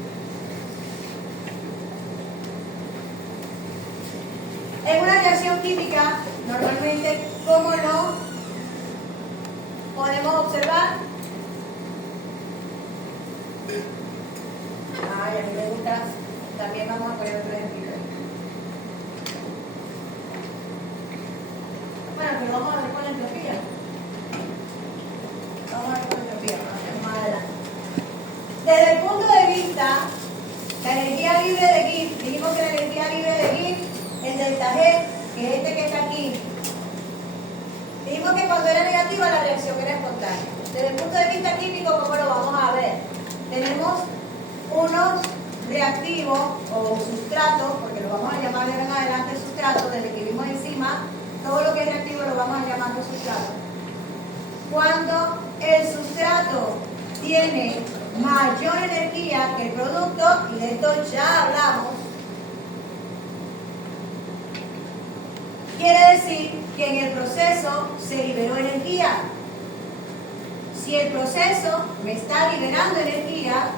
En una reacción química, normalmente, ¿cómo lo podemos observar? Ay, a mí me gusta. También vamos a poner otro ejemplo. Bueno, pero vamos a ver con la entropía. Vamos a ver con la entropía, más adelante. Desde el punto de vista, la energía libre de Gibbs, dijimos que la energía libre de Gibbs, el delta G, que es este que está aquí, dijimos que cuando era negativa la reacción era espontánea. Desde el punto de vista químico, ¿cómo lo vamos a ver? Tenemos unos reactivos o sustratos, porque lo vamos a llamar de ahora en adelante sustratos, desde que vimos encima, todo lo que es reactivo lo vamos a llamar los sustratos. Cuando el sustrato tiene mayor energía que el producto, y de esto ya hablamos, quiere decir que en el proceso se liberó energía. Si el proceso me está liberando energía,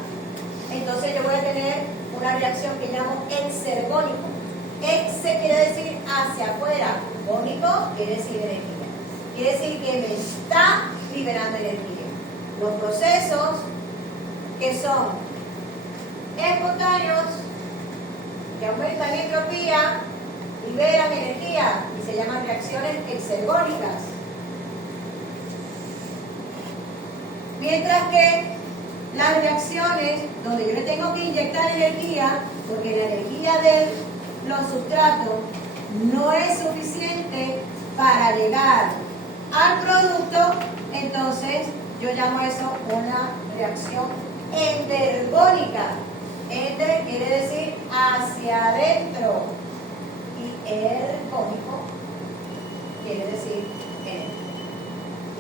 entonces yo voy a tener una reacción que llamo exergónico. Exe quiere decir hacia afuera, gónico quiere decir energía. Quiere decir que me está liberando energía. Los procesos que son espontáneos, que aumentan entropía, liberan energía y se llaman reacciones exergónicas. Mientras que las reacciones donde yo le tengo que inyectar energía, porque la energía de los sustratos no es suficiente para llegar al producto, entonces yo llamo eso una reacción endergónica. Ender quiere decir hacia adentro y ergónico quiere decir energía.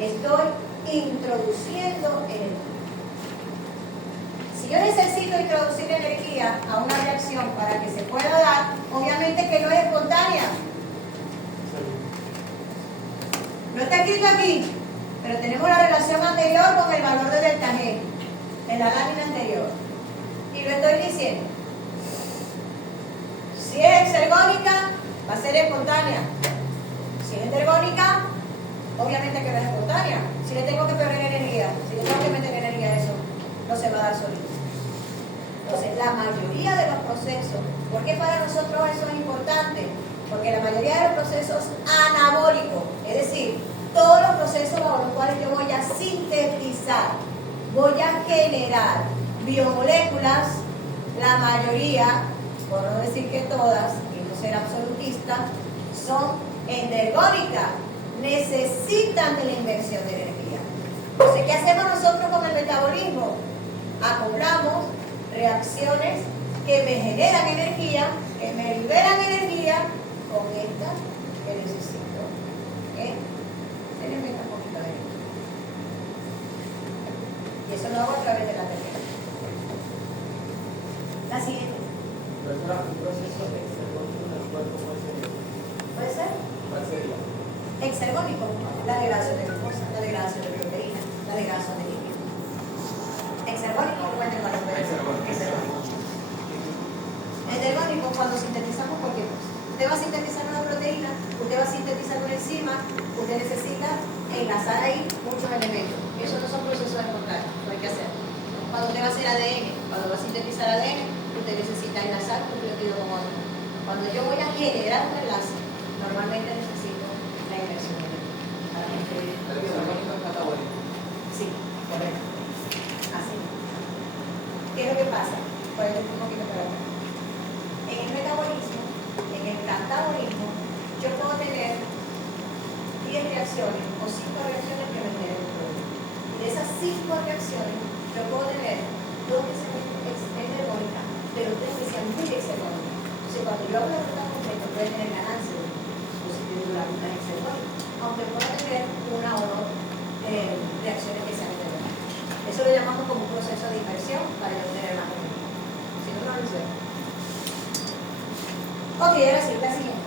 Estoy introduciendo energía. Si yo necesito introducir energía a una reacción para que se pueda dar, obviamente que no es espontánea. No está escrito aquí, pero tenemos la relación anterior con el valor de delta G en la lámina anterior. Y lo estoy diciendo. Si es exergónica, va a ser espontánea. Si es endergónica, obviamente que no es espontánea. Si le tengo que poner energía, si le tengo que meter energía a eso, no se va a dar solito. Entonces, la mayoría de los procesos, ¿por qué para nosotros eso es importante? Porque la mayoría de los procesos anabólicos, es decir, todos los procesos bajo los cuales yo voy a sintetizar, voy a generar biomoléculas, la mayoría, por no decir que todas, y no ser absolutista, son endergónicas, necesitan de la inversión de energía. Entonces, ¿qué hacemos nosotros con el metabolismo? Acoplamos reacciones que me generan energía, que me liberan energía con esta que necesito. Se le meta un poquito de energía. Y eso lo hago a través de la tarea. La siguiente. Un proceso exergónico en el cuerpo ¿Puede ser? ¿cuál sería? Exergónico, la degradación de glucosa, la degradación de proteína, la degradación de lípidos. Exergónico, cuenten con los exergónico. Endergónico, cuando sintetizamos cualquier cosa. Usted va a sintetizar una proteína, usted va a sintetizar una enzima, usted necesita enlazar ahí muchos elementos. Esos no son procesos espontáneos, no hay que hacer. Cuando usted va a hacer ADN, cuando va a sintetizar ADN, usted necesita enlazar un nucleótido con otro. Cuando yo voy a generar un enlace, normalmente necesito la inversión de energía. El exergónico es catabólico. Sí, correcto. Así. ¿Qué es lo que pasa? Por eso un poquito para acá. En el metabolismo, en el catabolismo, yo puedo tener 10 reacciones o 5 reacciones que me generen un producto. Y de esas 5 reacciones, yo puedo tener 2 que sean endergónicas, pero 3 que sean muy exergónicas. Entonces, cuando yo hago la ruta completa, puede tener ganancias positivas de la ruta exergónica, aunque pueda tener una o dos reacciones que sean endergónicas. Eso lo llamamos como un proceso de inversión para yo obtener más energía. Si no, no lo sé. Ok, ahora sí, la siguiente.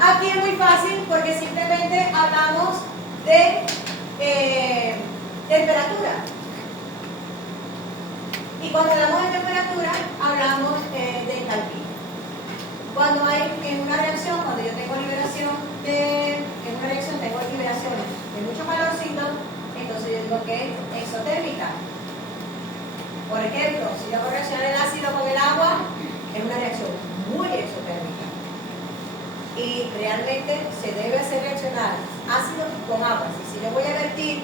Aquí es muy fácil porque simplemente hablamos de temperatura. Y cuando hablamos de temperatura, hablamos de entalpía. Cuando hay en una reacción, cuando yo tengo liberación en una reacción tengo liberaciones de mucho calorcito, entonces yo digo que es exotérmica. Por ejemplo, si yo hago reaccionar el ácido con el agua, es una reacción muy exotérmica. Y realmente se debe hacer reaccionar ácido con agua. Si yo voy a vertir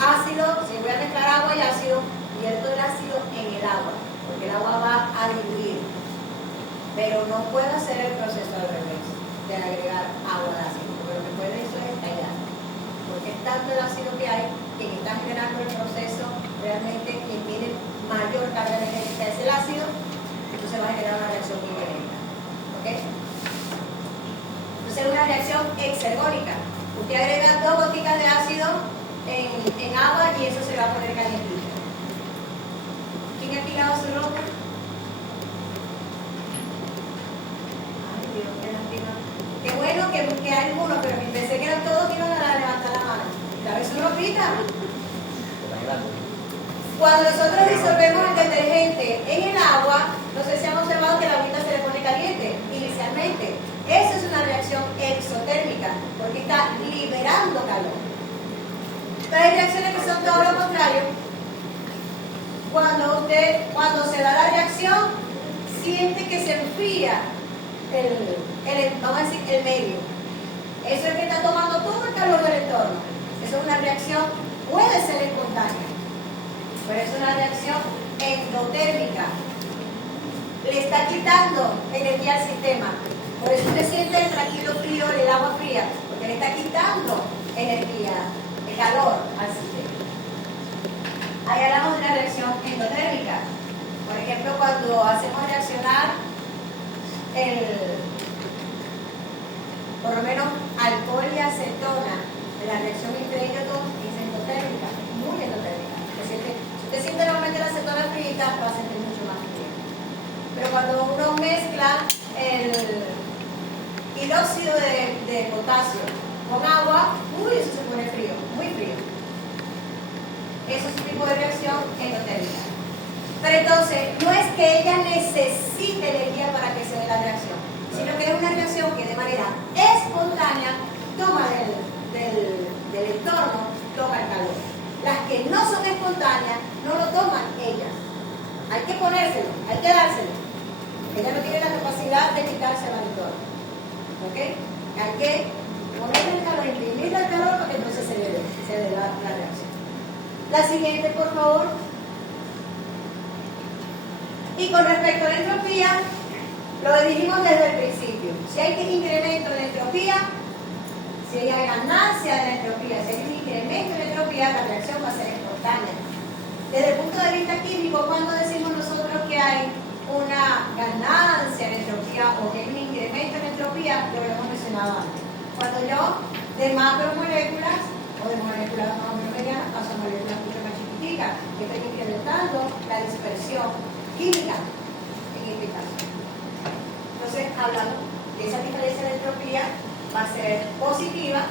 ácido, si voy a mezclar agua y ácido, vierto el ácido en el agua, porque el agua va a diluir. Pero no puedo hacer el proceso al revés, de agregar agua al ácido, porque lo que puede eso es estallar. Porque es tanto el ácido que hay, que está generando el proceso, realmente quien tiene mayor carga energética es el ácido, entonces va a generar una reacción muy violenta. ¿Ok? Entonces es una reacción exergónica. Usted agrega 2 gotitas de ácido en agua y eso se va a poner calientito. ¿Quién ha tirado su ropa? Ay, Dios, qué lástima. Qué bueno que hay algunos, pero pensé que eran todos que iban a levantar la mano. La vez su ropita. Cuando nosotros disolvemos el detergente en el agua, no sé si han observado que la agüita se le pone caliente inicialmente. Eso es una reacción exotérmica, porque está liberando calor. Pero hay reacciones que son todo lo contrario. Cuando se da la reacción, siente que se enfría vamos a decir, el medio. Eso es que está tomando todo el calor del entorno. Eso es una reacción puede ser espontánea, pero es una reacción endotérmica. Le está quitando energía al sistema. Por eso usted siente el tranquilo frío, el agua fría, porque le está quitando energía, el calor al sistema. Ahí hablamos de una reacción endotérmica. Por ejemplo, cuando hacemos reaccionar por lo menos alcohol y acetona, la reacción entre ellos dos es endotérmica, muy endotérmica. Si usted siente normalmente la acetona frita, va a sentir mucho más frío. Pero cuando uno mezcla el hidróxido de potasio con agua, eso se pone frío, muy frío. Eso es un tipo de reacción endotérmica. Pero entonces, no es que ella necesite energía para que se dé la reacción, sino que es una reacción que de manera espontánea toma del entorno, toma el calor. Las que no son espontáneas, no lo toman ellas. Hay que ponérselo, hay que dárselo. Ella no tiene la capacidad de quitarse al entorno. ¿Ok? Hay que ponerle el calor, imprimirle el calor para que entonces se dé la reacción. La siguiente, por favor. Y con respecto a la entropía, lo dijimos desde el principio. Si hay un incremento en la entropía, si hay ganancia de la entropía, si hay un incremento en la entropía, la reacción va a ser espontánea. Desde el punto de vista químico, cuando decimos nosotros que hay una ganancia en entropía o que hay un incremento en entropía, lo hemos mencionado antes. Cuando yo de macromoléculas o de moléculas más o menos medianas paso a moléculas mucho más chiquiticas, que estoy incrementando la dispersión química en este caso. Entonces, hablando de esa diferencia de entropía, va a ser positiva,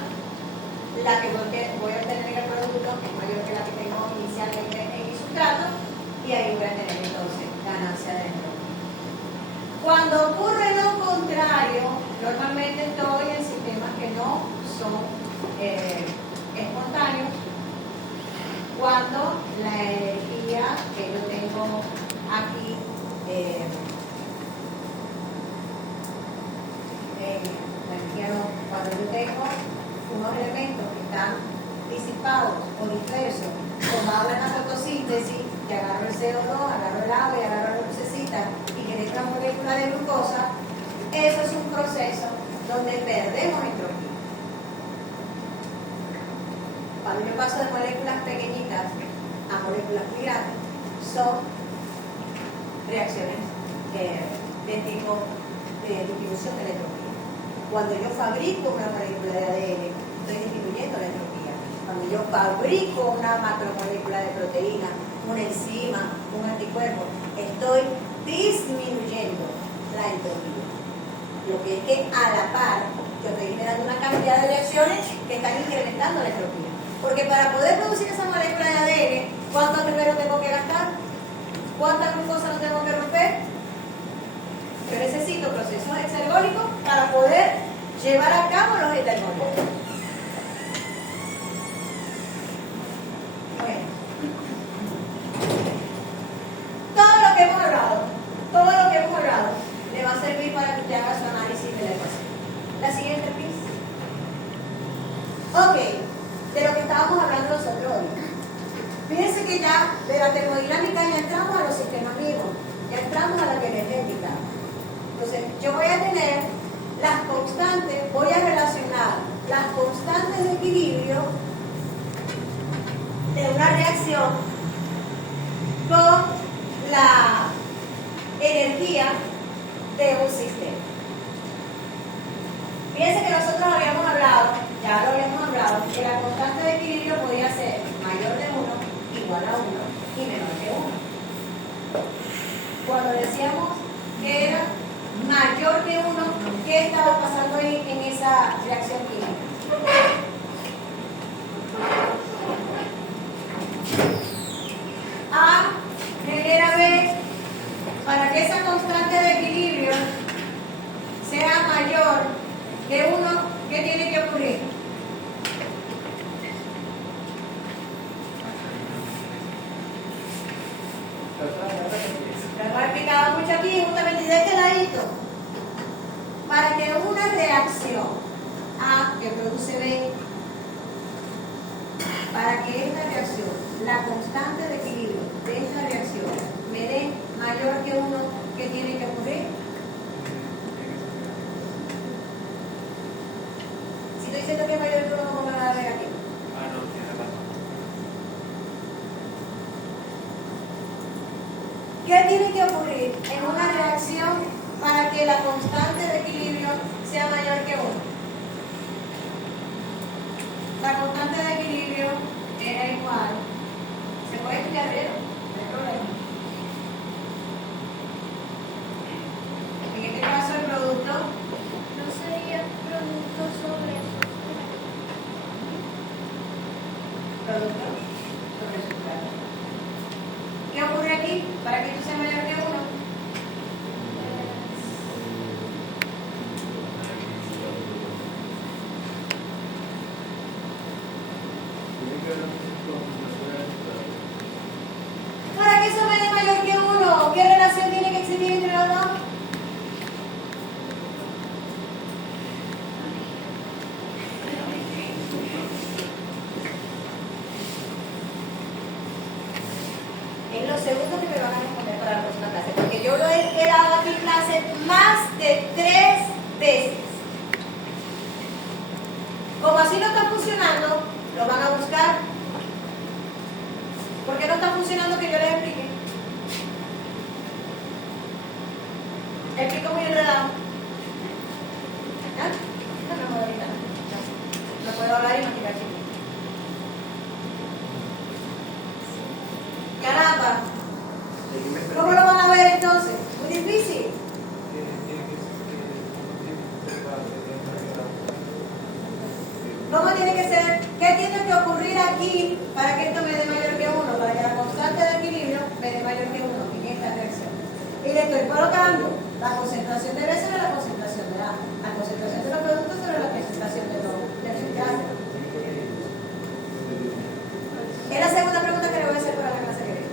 la que voy a obtener en el producto es mayor que la que tengo inicialmente en mi sustrato, y ahí voy a tener entonces ganancia de entropía. Cuando ocurre lo contrario, normalmente estoy en sistemas que no son espontáneos, cuando la energía que yo tengo aquí cuando yo tengo unos elementos que están disipados o dispersos con agua en la fotosíntesis, que agarro el CO2, agarro el agua y agarro la lucecita y genero una molécula de glucosa, eso es un proceso donde perdemos entropía. Cuando yo paso de moléculas pequeñitas a moléculas muy grandes, son reacciones de tipo de disminución de la entropía. Cuando yo fabrico una molécula de ADN, estoy disminuyendo la entropía. Cuando yo fabrico una macromolécula de proteína, una enzima, un anticuerpo, estoy disminuyendo la entropía. Lo que es que a la par, yo estoy generando una cantidad de reacciones que están incrementando la entropía. Porque para poder producir esa molécula de ADN, ¿cuánto primero tengo que gastar? ¿Cuánta glucosa no tengo que romper? Yo necesito procesos exergónicos para poder llevar a cabo los heterogéneos. Bueno, todo lo que hemos hablado, le va a servir para que usted haga su análisis de la ecuación. La siguiente, please. Ok, de lo que estábamos hablando nosotros hoy. Fíjense que ya de la termodinámica ya entramos a los sistemas vivos, ya entramos a la bioenergética. Entonces, yo voy a tener las constantes, voy a relacionar las constantes de equilibrio de una reacción con la energía de un sistema. Fíjense que nosotros habíamos hablado, ya lo habíamos hablado, que la constante de equilibrio podía ser mayor de 1, igual a 1 y menor que 1. Cuando decíamos que era mayor que 1, ¿qué estaba pasando ahí en esa reacción química? A genera B. Para que esa constante de equilibrio sea mayor que 1, ¿qué tiene que ocurrir? Lo he explicado mucho aquí, justamente de este ladito. Para que una reacción A que produce B, para que que esta reacción, la constante de equilibrio de esta reacción, me dé mayor que 1, ¿qué tiene que ocurrir? Si estoy diciendo que es mayor que 1, ¿cómo me va a ver aquí? Ah, no, tiene razón. ¿Qué tiene que ocurrir en una reacción para que la constante de equilibrio sea mayor que 1? La constante de equilibrio era igual. Se puede estudiar, pero no hay problema. En este caso el producto No sería producto sobre sustrato. ¿Qué ocurre aquí para que esto sea mayor que 1? Para que eso me dé mayor que 1, ¿qué relación tiene que existir entre los dos? En los segundos que me van a responder para la próxima clase, porque yo lo he dado aquí en clase más de 3 veces. Como así no está funcionando, lo van a buscar. ¿Por qué no está funcionando que yo les explique? Explico muy enredado. ¿Ah? No, ahorita no puedo hablar y no tirar chiste. Caramba, ¿cómo lo van a ver entonces? Muy difícil. ¿Cómo tiene que ser? ¿Qué tiene que ocurrir aquí para que esto me dé mayor que 1? Para que la constante de equilibrio me dé mayor que 1 en esta reacción. Y le estoy colocando la concentración de B sobre la concentración de A, la concentración de los productos sobre la concentración de los sustratos. Es la segunda pregunta que le voy a hacer para la clase que viene.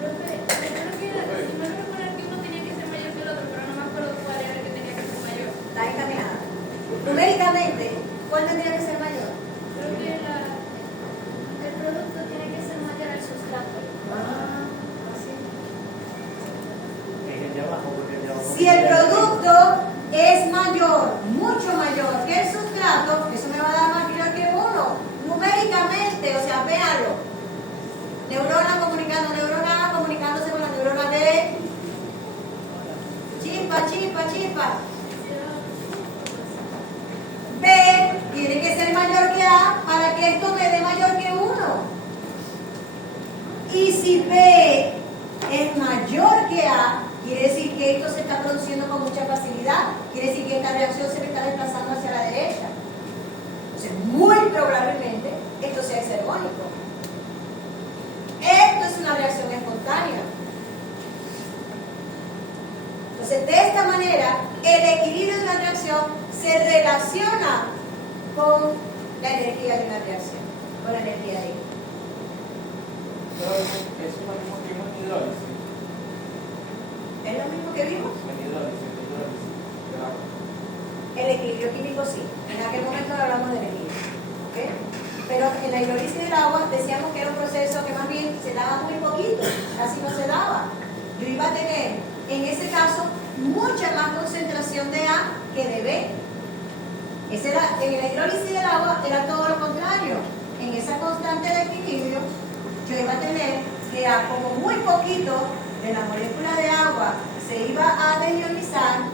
Profe, yo creo que si no recuerdo que uno tenía que ser mayor que el otro, pero no me acuerdo cuál era el que tenía que ser mayor. Está encaminada. Numéricamente, ¿cuál tendría que ser mayor? Creo que el producto tiene que ser mayor al sustrato. Así. Es el de abajo, porque el de abajo. Si el producto es mayor, mucho mayor que el sustrato, eso me va a dar mayor que 1. Numéricamente, o sea, véanlo. Neurona comunicando, neurona A comunicándose con la neurona B. Chispa, chispa, chispa. B tiene que ser mayor que A para que esto me dé mayor que 1. Y si B es mayor que A, quiere decir que esto se está produciendo con mucha facilidad. Quiere decir que esta reacción se me está desplazando hacia la derecha. Entonces, muy probablemente, esto sea exergónico. Esto es una reacción espontánea. Entonces, de esta manera, el equilibrio de una reacción se relaciona con la energía de una reacción, con la energía de ella. Pero es lo mismo que vimos en hidrólisis. ¿Es lo mismo que vimos? En hidrólisis, del agua. El equilibrio químico sí. En aquel momento hablamos del equilibrio. ¿Ok? Pero en la hidrólisis del agua decíamos que era un proceso que más bien se daba muy poquito, casi no se daba. Yo iba a tener, en ese caso, mucha más concentración de A que de B. En la hidrólisis del agua era todo lo contrario. En esa constante de equilibrio, yo iba a tener que A como muy poquito de la molécula de agua se iba a deionizar.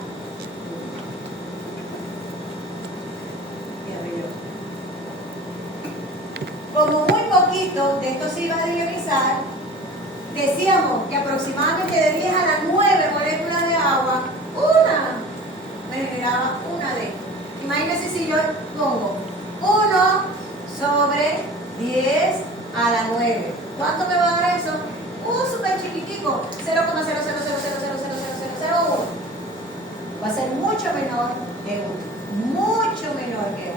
Como muy poquito de esto se iba a deionizar, decíamos que aproximadamente de 10 a las 9 moléculas de agua, una me generaba una D. Imagínense si yo pongo 1 sobre 10 a la 9. ¿Cuánto me va a dar eso? Súper chiquitico, 0,000000001. Va a ser mucho menor que 1. Mucho menor que 1.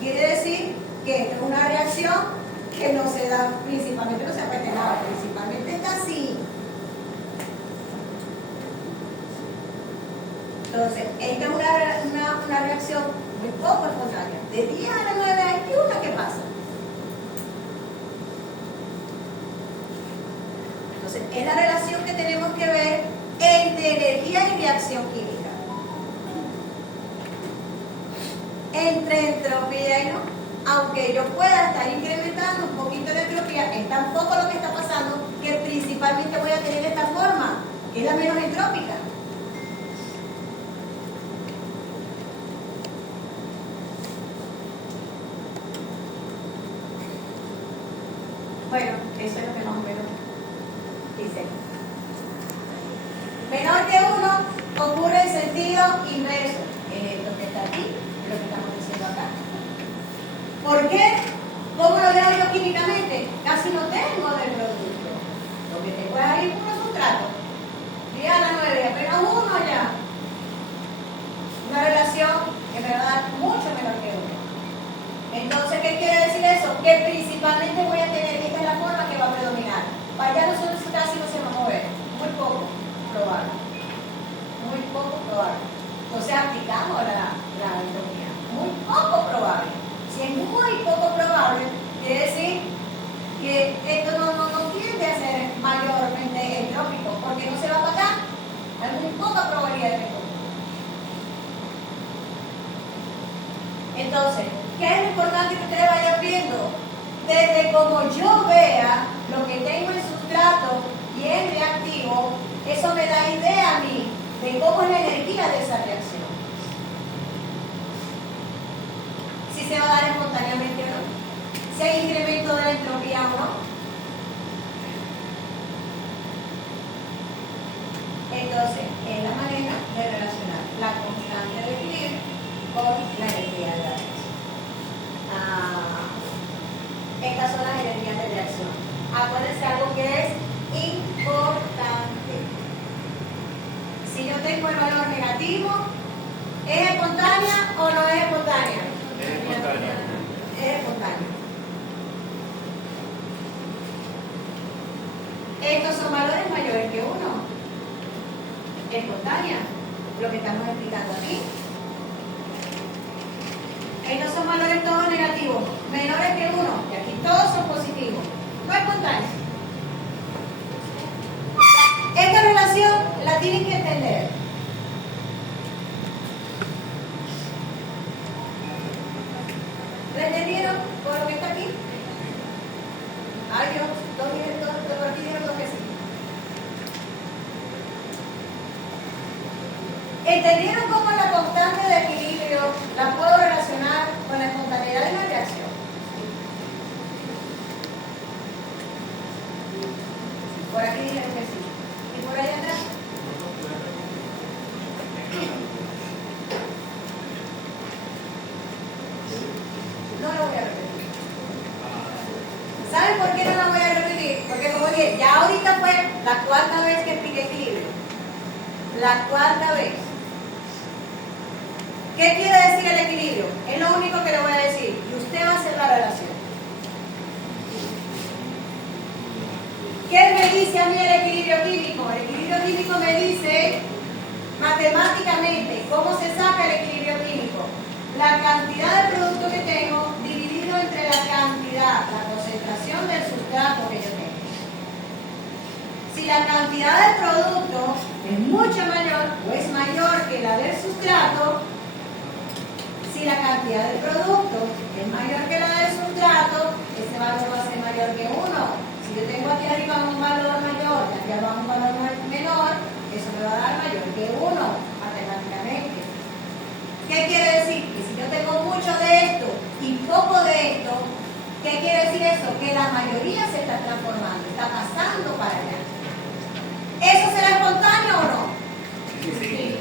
Quiere decir que esto es una reacción que no se da, principalmente no se apriete nada, principalmente está así. Entonces, esta es una una reacción muy poco espontánea. De 10 a las 9 hay una que pasa. Entonces, es la relación que tenemos que ver entre energía y reacción química. Entre entropía y no. Aunque yo pueda estar incrementando un poquito la entropía, es tan poco lo que está pasando que principalmente voy a tener esta forma, que es la menos entrópica. Bueno, eso es lo que más o menos dice. Menor que 1 ocurre en sentido inverso. Esto que está aquí, lo que estamos diciendo acá. ¿Por qué? ¿Cómo lo veo yo químicamente? Casi no tengo del producto. Lo que tengo es ahí puro sustrato. Y a la 9, apenas uno ya. Una relación que me va a dar mucho menor que 1. Entonces, ¿qué quiere decir eso? Que principalmente voy a tener, esta es la forma que va a predominar. Para allá nosotros casi no se va a mover. Muy poco probable. Muy poco probable. Entonces aplicamos la entropía. Muy poco probable. Si es muy poco probable, quiere decir que esto no tiende a ser mayormente entrópico, porque no se va para acá. Hay muy poca probabilidad de que ocurra. Entonces, ¿qué es lo importante que ustedes vayan viendo? Desde como yo vea lo que tengo en sustrato y en reactivo, eso me da idea a mí de cómo es la energía de esa reacción. Si se va a dar espontáneamente o no, si hay incremento de la entropía o no. Entonces, es la manera de relacionar la constante de equilibrio con la energía de la reacción. Estas son las energías de reacción. Acuérdense algo que es importante. Si yo tengo el valor negativo, ¿es espontánea o no es espontánea? Es espontánea. Es espontánea. Estos son valores mayores que 1. Espontánea. Lo que estamos explicando aquí. Estos son valores todos negativos, menores que 1, y aquí todos son positivos. No espontánea. Esta relación la tienen que entender. ¿La entendieron por lo que está aquí? Ay Dios, dos aquí dijeron dos que sí. ¿Entendieron cómo la constante de equilibrio la puedo relacionar con la espontaneidad de la reacción? Por aquí dijeron que sí. ¿Y por allá atrás? No lo voy a repetir. ¿Saben por qué no lo voy a repetir? Porque como dije, ya ahorita fue la cuarta vez que expliqué equilibrio. La cuarta vez. ¿Qué quiere decir el equilibrio? Es lo único que le voy a decir. Y usted va a hacer la relación. ¿Qué me dice a mí el equilibrio químico? El equilibrio químico me dice matemáticamente cómo se saca el equilibrio químico. La cantidad de producto que tengo dividido entre la cantidad, la concentración del sustrato que yo tengo. Si la cantidad del producto es mucho mayor o es mayor que la del sustrato, si la cantidad del producto es mayor que la del sustrato, ese valor va a ser mayor que 1. Si yo tengo aquí arriba un valor mayor y aquí abajo un valor menor, eso me va a dar mayor que 1 matemáticamente. ¿Qué quiere decir? Que si yo tengo mucho de esto y poco de esto, ¿qué quiere decir eso? Que la mayoría se está transformando, está pasando para allá. ¿Eso será espontáneo o no? Sí.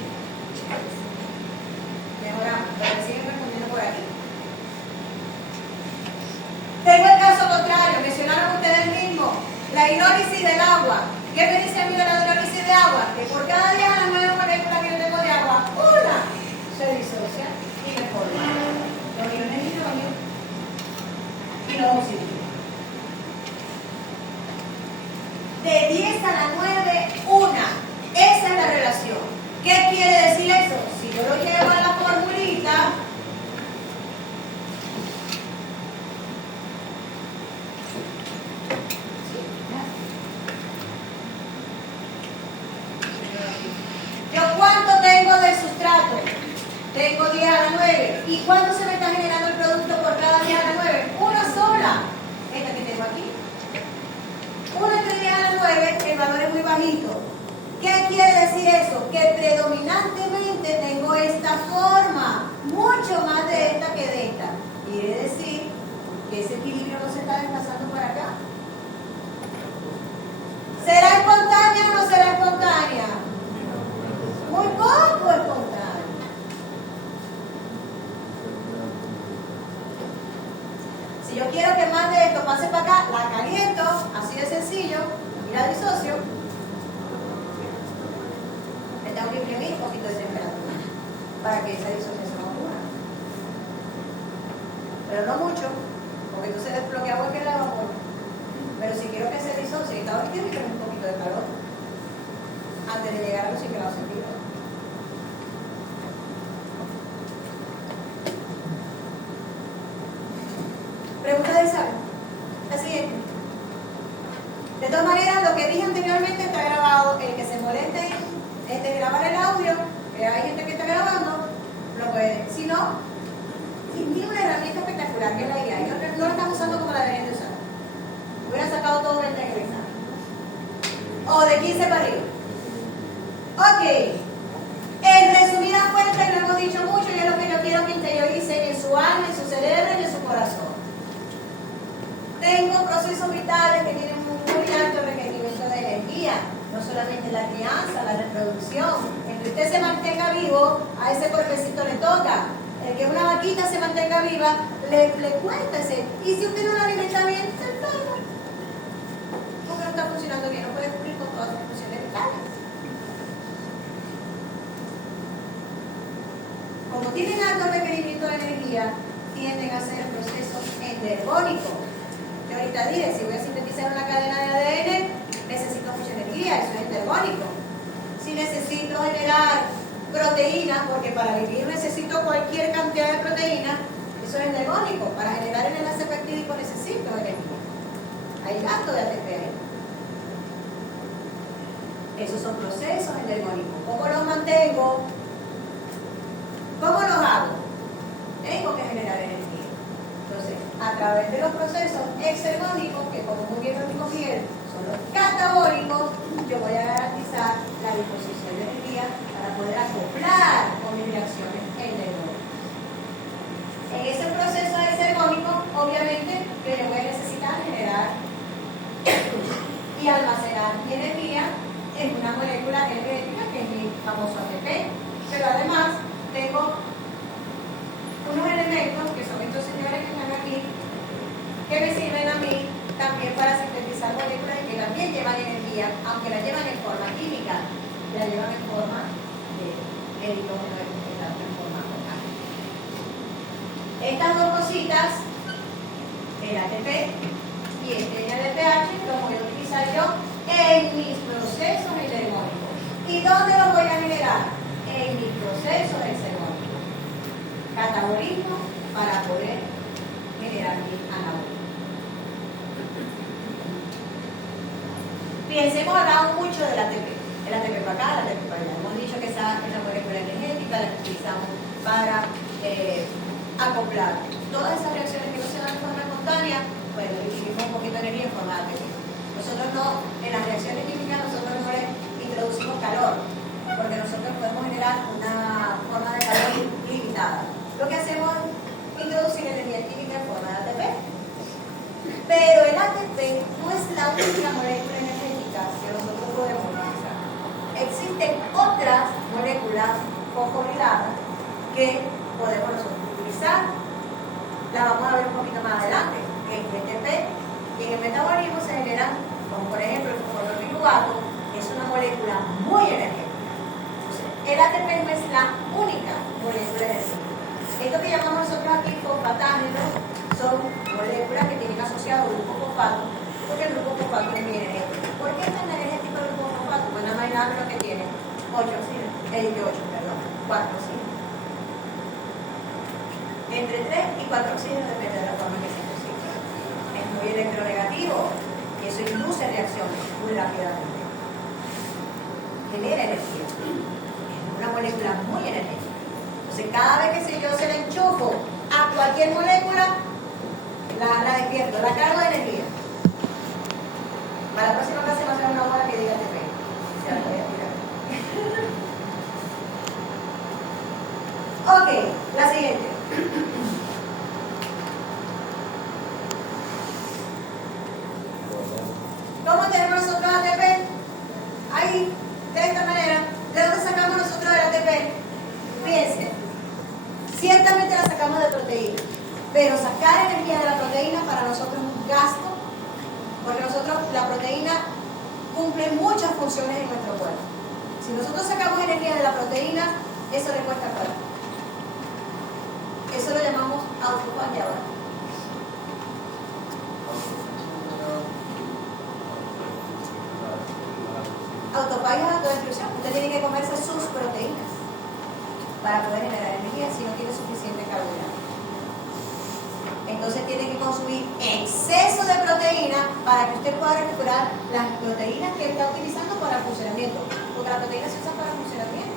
Mejoramos, pero siguen respondiendo por aquí. Tengo el caso contrario, mencionaron ustedes mismos, la hidrólisis del agua. ¿Qué me dice a mí de la hidrólisis de agua? Que por cada 10 a la 9 moléculas que yo tengo de agua, una se disocia y me forma los iones de hidrógeno y los oxígenos. De 10 a la 9, una. Esa es la relación. ¿Qué quiere decir eso? Si yo lo llevo a la formulita, decir eso? Que predominantemente tengo esta forma, mucho más de esta que de esta. Quiere decir que ese equilibrio no se está desplazando para acá. ¿Será espontánea o no será espontánea? Muy poco espontánea. Si yo quiero que más de esto pase para acá, la caliento, así de sencillo, y la disocio. Le tengo que imprimir un poquito de temperatura para que esa disociación ocurra. Pero no mucho, porque entonces lo que hago es que la evaporo. Pero si quiero que se disocie, tiene que tener un poquito de calor antes de llegar a los 5 grados centígrados. Pregunta de Isabel. La siguiente. De todas maneras, lo que dije anteriormente está grabado. El que se moleste en grabar el audio, que hay gente que está grabando, lo puede. Si no, tiene una herramienta espectacular que es la IA. Y no la estamos usando como la deberían de usar. Hubiera sacado todo 20 en el examen. O de 15 para arriba. Ok. En resumidas cuentas, y lo hemos dicho mucho, y es lo que yo quiero que interioricen en su alma, en su cerebro y en su corazón. Tengo procesos vitales que tienen muy alto requerimiento de energía, no solamente la crianza, la reproducción. El que usted se mantenga vivo, a ese cuerpecito le toca. El que una vaquita se mantenga viva, le cuesta ese. Y si usted no la alimenta bien, se enferma. Porque no está funcionando bien, no puede cumplir con todas sus funciones vitales. Como tienen alto requerimiento de energía, tienden a ser procesos endergónicos. Que ahorita dije, si voy a sintetizar una cadena de ADN, necesito mucha energía, eso es endergónico. Si necesito generar proteínas, porque para vivir necesito cualquier cantidad de proteínas, eso es endergónico. Para generar el enlace peptídico necesito energía. Hay gasto de ATP. Esos son procesos endergónicos. ¿Cómo los mantengo? ¿Cómo los hago? Tengo que generar energía. Entonces, a través de los procesos exergónicos, que como muy bien lo dijo Miguel, son los catabólicos, yo voy a garantizar la disposición de energía para poder acoplar con mis reacciones endergónicas. En ese proceso exergónico, obviamente, que yo voy a necesitar generar y almacenar mi energía en una molécula energética que es mi famoso ATP, pero además tengo unos elementos que son estos señores que están aquí que me sirven a mí también para sintetizar moléculas y que también llevan energía, aunque la llevan en forma química, la llevan en forma de hidrógeno, en forma orgánica. Estas dos cositas, el ATP y este NADPH, los voy a utilizar yo en mis procesos endergónicos. ¿Y dónde los voy a generar? En mis procesos exergónicos. Catabolismo para poder generar mi anabolismo. Pensemos, hablamos mucho del ATP. El ATP para acá, el ATP para allá. Hemos dicho que esa es la molécula energética, la que utilizamos para acoplar. Todas esas reacciones que no se dan de forma espontánea, bueno, recibimos un poquito de energía en forma de ATP. Nosotros no, en las reacciones químicas, nosotros no le introducimos calor, porque nosotros podemos generar una forma de calor limitada. Lo que hacemos es introducir energía química en forma de ATP. Pero el ATP no es la única molécula energética que nosotros podemos utilizar. Existen otras moléculas fosforiladas que podemos nosotros utilizar. La vamos a ver un poquito más adelante. El ATP y en el metabolismo se generan, como por ejemplo el fosforopiruvato, que es una molécula muy energética. Entonces, el ATP no es la única molécula energética. Esto que llamamos nosotros aquí fosfatágenos son moléculas que tienen asociado el grupo fosfato, porque el grupo fosfato es muy energético. ¿Por qué es tan energético el grupo fosfato? Pues nada más y nada menos que tiene 4 oxígenos. Entre 3 y 4 oxígenos depende de la forma que se cocina. Es muy electronegativo y eso induce reacciones muy rápidamente. Genera energía. Es una molécula muy energética. Entonces, cada vez que yo se la enchufo a cualquier molécula, la despierto, la cargo de energía. Para la próxima clase va a ser una hora que diga ATP. Ya la voy a tirar. Ok, la siguiente. ¿Cómo tenemos nosotros ATP? Ahí, de esta manera. ¿De dónde sacamos nosotros el ATP? Fíjense, ciertamente la sacamos de proteína, pero sacar energía de la proteína para nosotros es un gasto, porque nosotros, la proteína cumple muchas funciones en nuestro cuerpo. Si nosotros sacamos energía de la proteína, eso le cuesta plata. Eso lo llamamos autofagia ahora. Autofagia es autodestrucción. Usted tiene que comerse sus proteínas para poder generar energía si no tiene suficiente carbohidratos. Entonces tiene que consumir exceso de proteína para que usted pueda recuperar las proteínas que está utilizando para el funcionamiento. Porque la proteína se usa para el funcionamiento.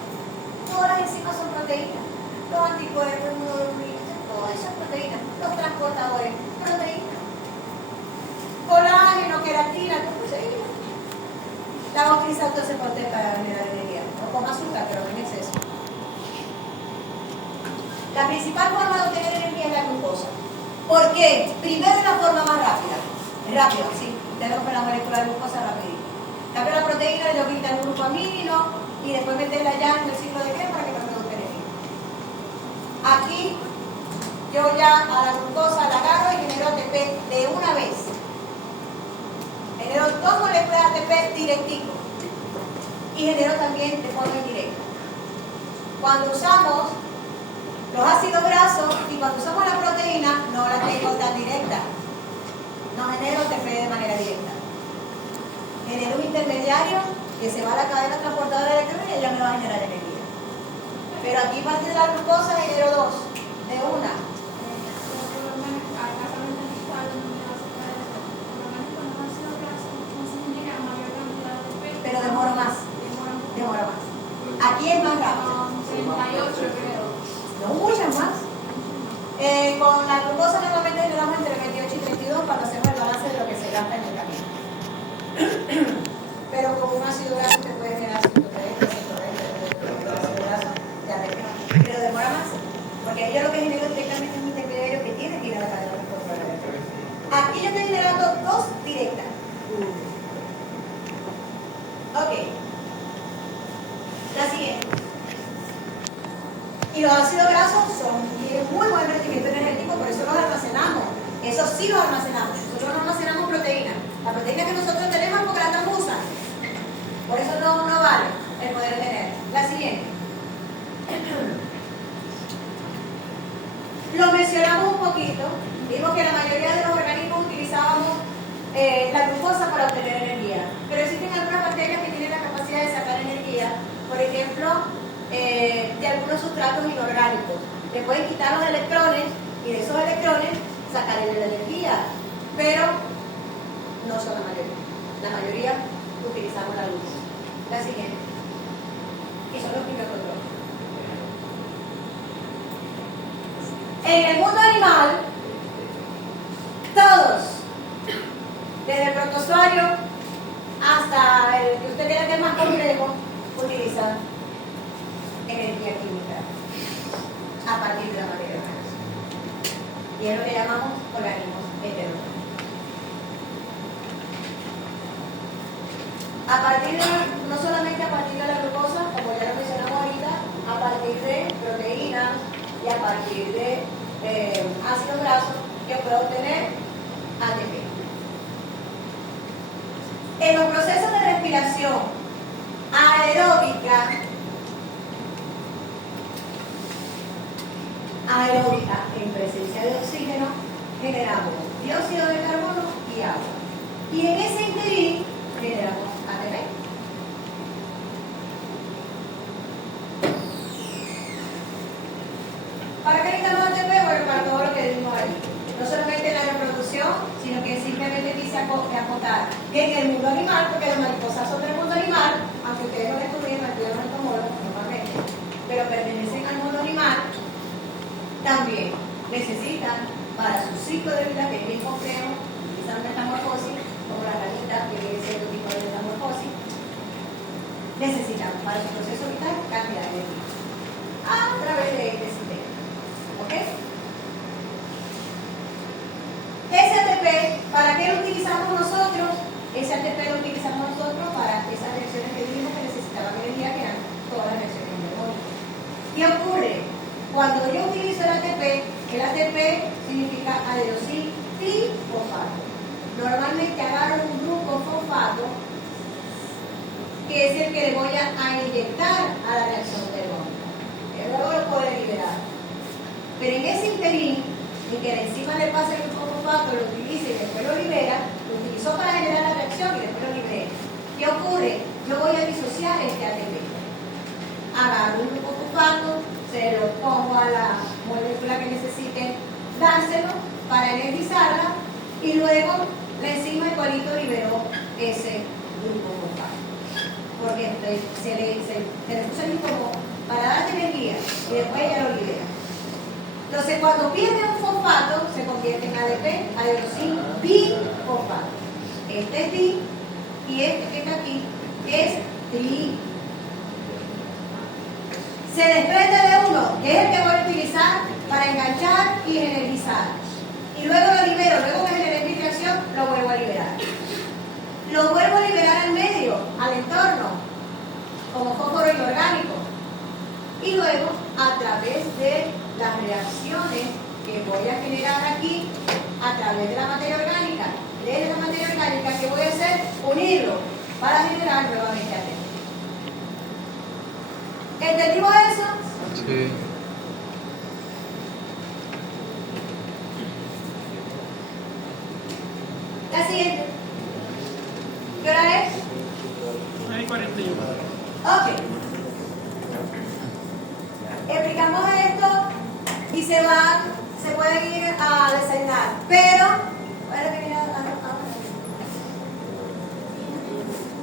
Todas las enzimas son proteínas. Los anticuerpos, inmunoglobulina, todas esas proteínas. Los transportadores, proteínas. Colágeno, queratina, proteínas. La vamos a utilizar entonces para generar energía. O con azúcar, pero no en exceso. La principal forma de obtener energía es la glucosa. ¿Por qué? Primero es la forma más rápida. Es rápido, sí. Tenemos que la molécula de glucosa rapidito. Cambio la proteína, yo quito el grupo amino y después meterla ya en el ciclo de Krebs para que nos produzca energía. Aquí yo ya a la glucosa la agarro y genero ATP de una vez. Genero 2 moléculas de ATP directico y genero también de forma indirecta. Cuando usamos los ácidos grasos y cuando usamos la proteína, no la tengo tan directa. No genero ATP de manera directa. Genero un intermediario que se va a la cadena transportadora de electrones y ella me va a generar energía. Pero aquí, a partir de la glucosa, genero 2 de una. Pero demoro más. Aquí es más rápido. 38 creo. No muchas más. Con la glucosa normalmente generamos entre 28 y 32 cuando hacemos el balance de lo que se gasta en el camino. Pero con un ácido graso te puede generar 130, 120, ácido graso, ya depende. Pero demora más, porque ahí yo lo que genero directamente es un intermediario que tiene que ir a la cadena transportadora. Aquí yo estoy generando 2 directas. Ok. La siguiente. Y los ácidos grasos tienen muy buen rendimiento energético, por eso los almacenamos. Eso sí los almacenamos. Nosotros no almacenamos proteína. La proteína que nosotros tenemos porque la estamos usando. Por eso no vale el poder tener. La siguiente. Lo mencionamos un poquito. Vimos que la mayoría de los organismos utilizábamos la glucosa para obtener energía. Pero existen algunas bacterias que tienen la capacidad de sacar energía. Por ejemplo, de algunos sustratos inorgánicos. Le pueden quitar los electrones y de esos electrones sacarle la energía. Pero no son la mayoría. La mayoría utilizamos la luz. La siguiente. Y son los primeros controles. En el mundo animal, todos, desde el protozoario hasta el que usted crea que es más complejo, utilizan energía química a partir de la materia orgánica. Y es lo que llamamos organismos heterogéneos. A partir de, no solamente a partir de la glucosa, como ya lo mencionamos ahorita, a partir de proteínas y a partir de ácidos grasos que puedo obtener ATP. En los procesos de respiración aeróbica en presencia de oxígeno, generamos dióxido de carbono y agua. Y en ese interín generamos ATP. ¿Para qué necesitamos ATP? Bueno, para todo lo que vimos ahí. No solamente la reproducción, sino que simplemente quise acotar que en el mundo animal, porque las mariposas son del mundo animal, aunque ustedes no estudien, no estudian entomólogos normalmente, pero pertenecen al mundo animal, también necesitan para su ciclo de vida, que es bien complejo, utilizan metamorfosis, como la ranita, que viene cierto tipo de metamorfosis, necesitan para su proceso vital cantidad de energía a través de este ciclo. Ese ATP lo utilizamos nosotros para esas reacciones que dijimos que necesitaban energía, que eran todas las reacciones metabólicas. ¿Qué ocurre? Cuando yo utilizo el ATP significa adenosín trifosfato. Normalmente agarro un glucofosfato, que es el que le voy a inyectar a la reacción termónica, que luego lo puedo liberar. Pero en ese interín, en que encima le pasa el glucofosfato, lo utiliza y después lo libera, lo utilizó para generar la reacción y después lo libera. ¿Qué ocurre? Yo voy a disociar este ATP. Agarro un glucofosfato, se lo pongo a la molécula que necesite dárselo para energizarla y luego la enzima igualito liberó ese glucofosfato. Porque se le puso el como para darte energía y después ya lo libera. Entonces, cuando pierde un fosfato, se convierte en ADP, adenosín bifosfato. Este es di y este que está aquí es tri. Se desprende de uno, que es el que voy a utilizar para enganchar y energizar. Y luego lo libero, luego que generé mi reacción, lo vuelvo a liberar. Lo vuelvo a liberar al medio, al entorno, como fósforo inorgánico. Y luego, a través de las reacciones que voy a generar aquí, a través de la materia orgánica, desde la materia orgánica, que voy a hacer? Unirlo para generar nuevamente ATP. ¿Entendimos eso? Sí. La siguiente. ¿Qué hora es? 9:41. Ok. Explicamos esto y se pueden ir a desayunar. Pero, ¿cuál es lo que viene ahora?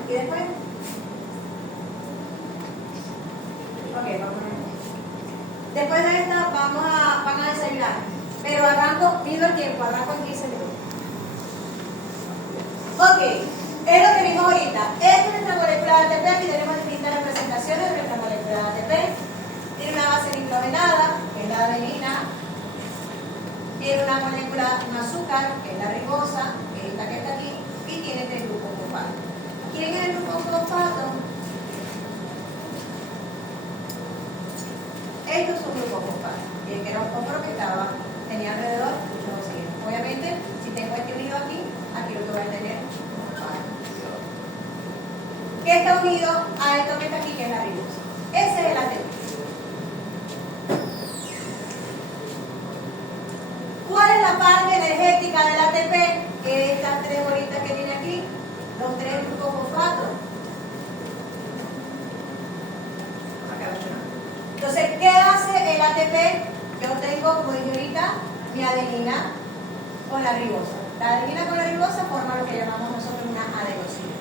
¿Y después? Ok, vamos a ver. Después de esto van a desayunar. Pero mido el tiempo, arranco en 15 minutos. Ok, es lo que vimos ahorita. Esta es nuestra molécula de ATP. Aquí tenemos distintas representaciones de nuestra molécula de ATP. Tiene una base nitrogenada, que es la adenina. Tiene una molécula, un azúcar, que es la ribosa, que es esta que está aquí. Y tiene 3 glucofosfatos. ¿Quién es el glucofosfato? Estos son glucofosfatos. Y el que era un fósforo que tenía alrededor muchos oxígenos. Obviamente, si tengo este unido aquí lo que voy a tener que está unido a esto que está aquí, que es la ribosa. Ese es el ATP. ¿Cuál es la parte energética del ATP? Estas 3 bolitas que tiene aquí, los 3 glucofosfatos. Entonces, ¿qué hace el ATP? Yo tengo, como dije ahorita, mi adenina con la ribosa. La adenina con la ribosa forma lo que llamamos nosotros una adenosina.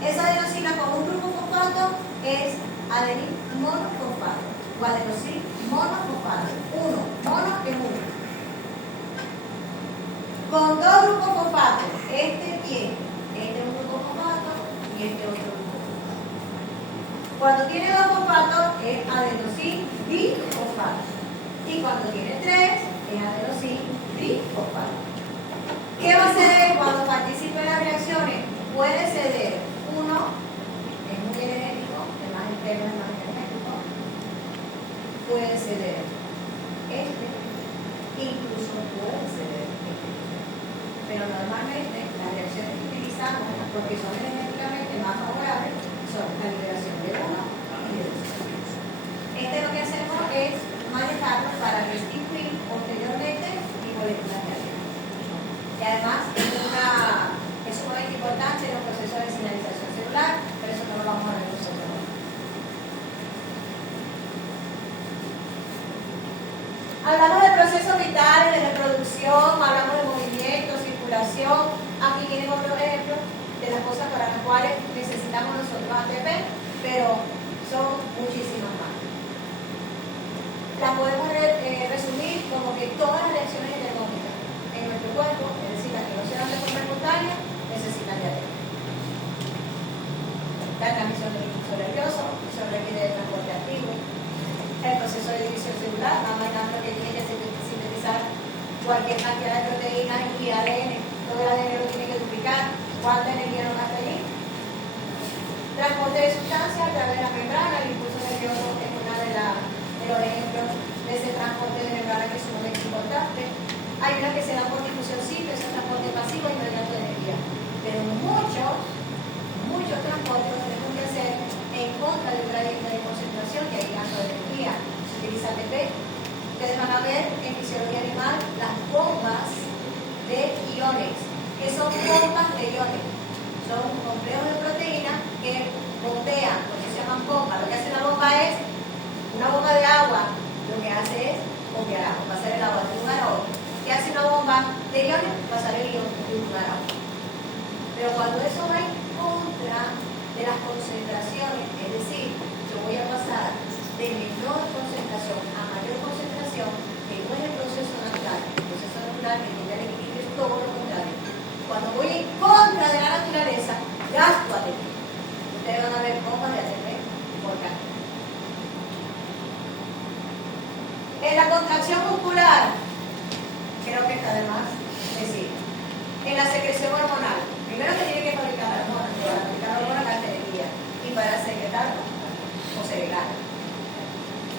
Esa adenosina con un glucofosfato es adenina monofosfato o adenosina monofosfato. Mono es uno. Con 2 glucofosfatos, este es un glucofosfato y este otro glucofosfato. Cuando tiene 2 fosfatos es adenosín bifosfato. Y cuando tiene 3 es adenosín trifosfato. ¿Qué va a ceder cuando participe en las reacciones? Puede ceder uno, es muy energético, el más interno es más energético. Puede ceder este, incluso puede ceder este. Pero normalmente las reacciones que utilizamos, porque son energéticamente más favorables, son la liberación de uno y de dos. Lo que hacemos es manejarlo para restituir posteriormente y moléculas de ATP. Y además es sumamente importante en los procesos de señalización celular, pero eso no lo vamos a ver nosotros hoy. Hablamos de procesos vitales, de reproducción, hablamos de movimiento, circulación. Aquí tienen otro ejemplo de las cosas para las cuales necesitamos nosotros ATP, pero son muchísimas más. Las podemos resumir como que todas las reacciones energéticas en nuestro cuerpo, es decir, las que no se dan de forma espontánea, necesitan de ATP. La transmisión del impulso nervioso, eso requiere de transporte activo. El proceso de división celular, vamos a que tiene que sintetizar cualquier cantidad de proteínas y ADN, todo el ADN lo tiene que duplicar, ¿Cuánta energía nos gasta allí? Transporte de sustancias a través de la membrana, el impulso nervioso es uno de los ejemplos de ese transporte de membrana que es sumamente importante. Hay una que se da por difusión simple, es un transporte pasivo inmediato de energía. Pero muchos transportes los tenemos que hacer en contra de un gradiente de concentración y hay gasto de energía. Se utiliza ATP. Ustedes van a ver en fisiología animal las bombas de iones. ¿Qué son bombas de iones? Son complejos de proteínas que bombean, por eso se llaman bombas. Lo que hace una bomba es, una bomba de agua, lo que hace es bombear agua, pasar el agua de un lugar a otro. ¿Qué hace una bomba de iones? Pasar el ion de un lugar a otro. Pero cuando eso va en contra de las concentraciones, es decir, yo voy a pasar de menor concentración a mayor concentración, que no es el proceso natural. El proceso natural que tiene el equilibrio es todo lo contrario. Cuando voy en contra de la naturaleza, gasto ATP. Ustedes van a ver bombas de ATP por acá. En la contracción muscular, creo que está de más decir. En la secreción hormonal, primero que tiene que fabricar hormonas, para fabricar hormonas gasta energía y para secretarlo o segregar.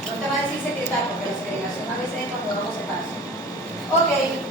No te va a decir secretar porque la segregación a veces es cuando vamos a separarse. Ok.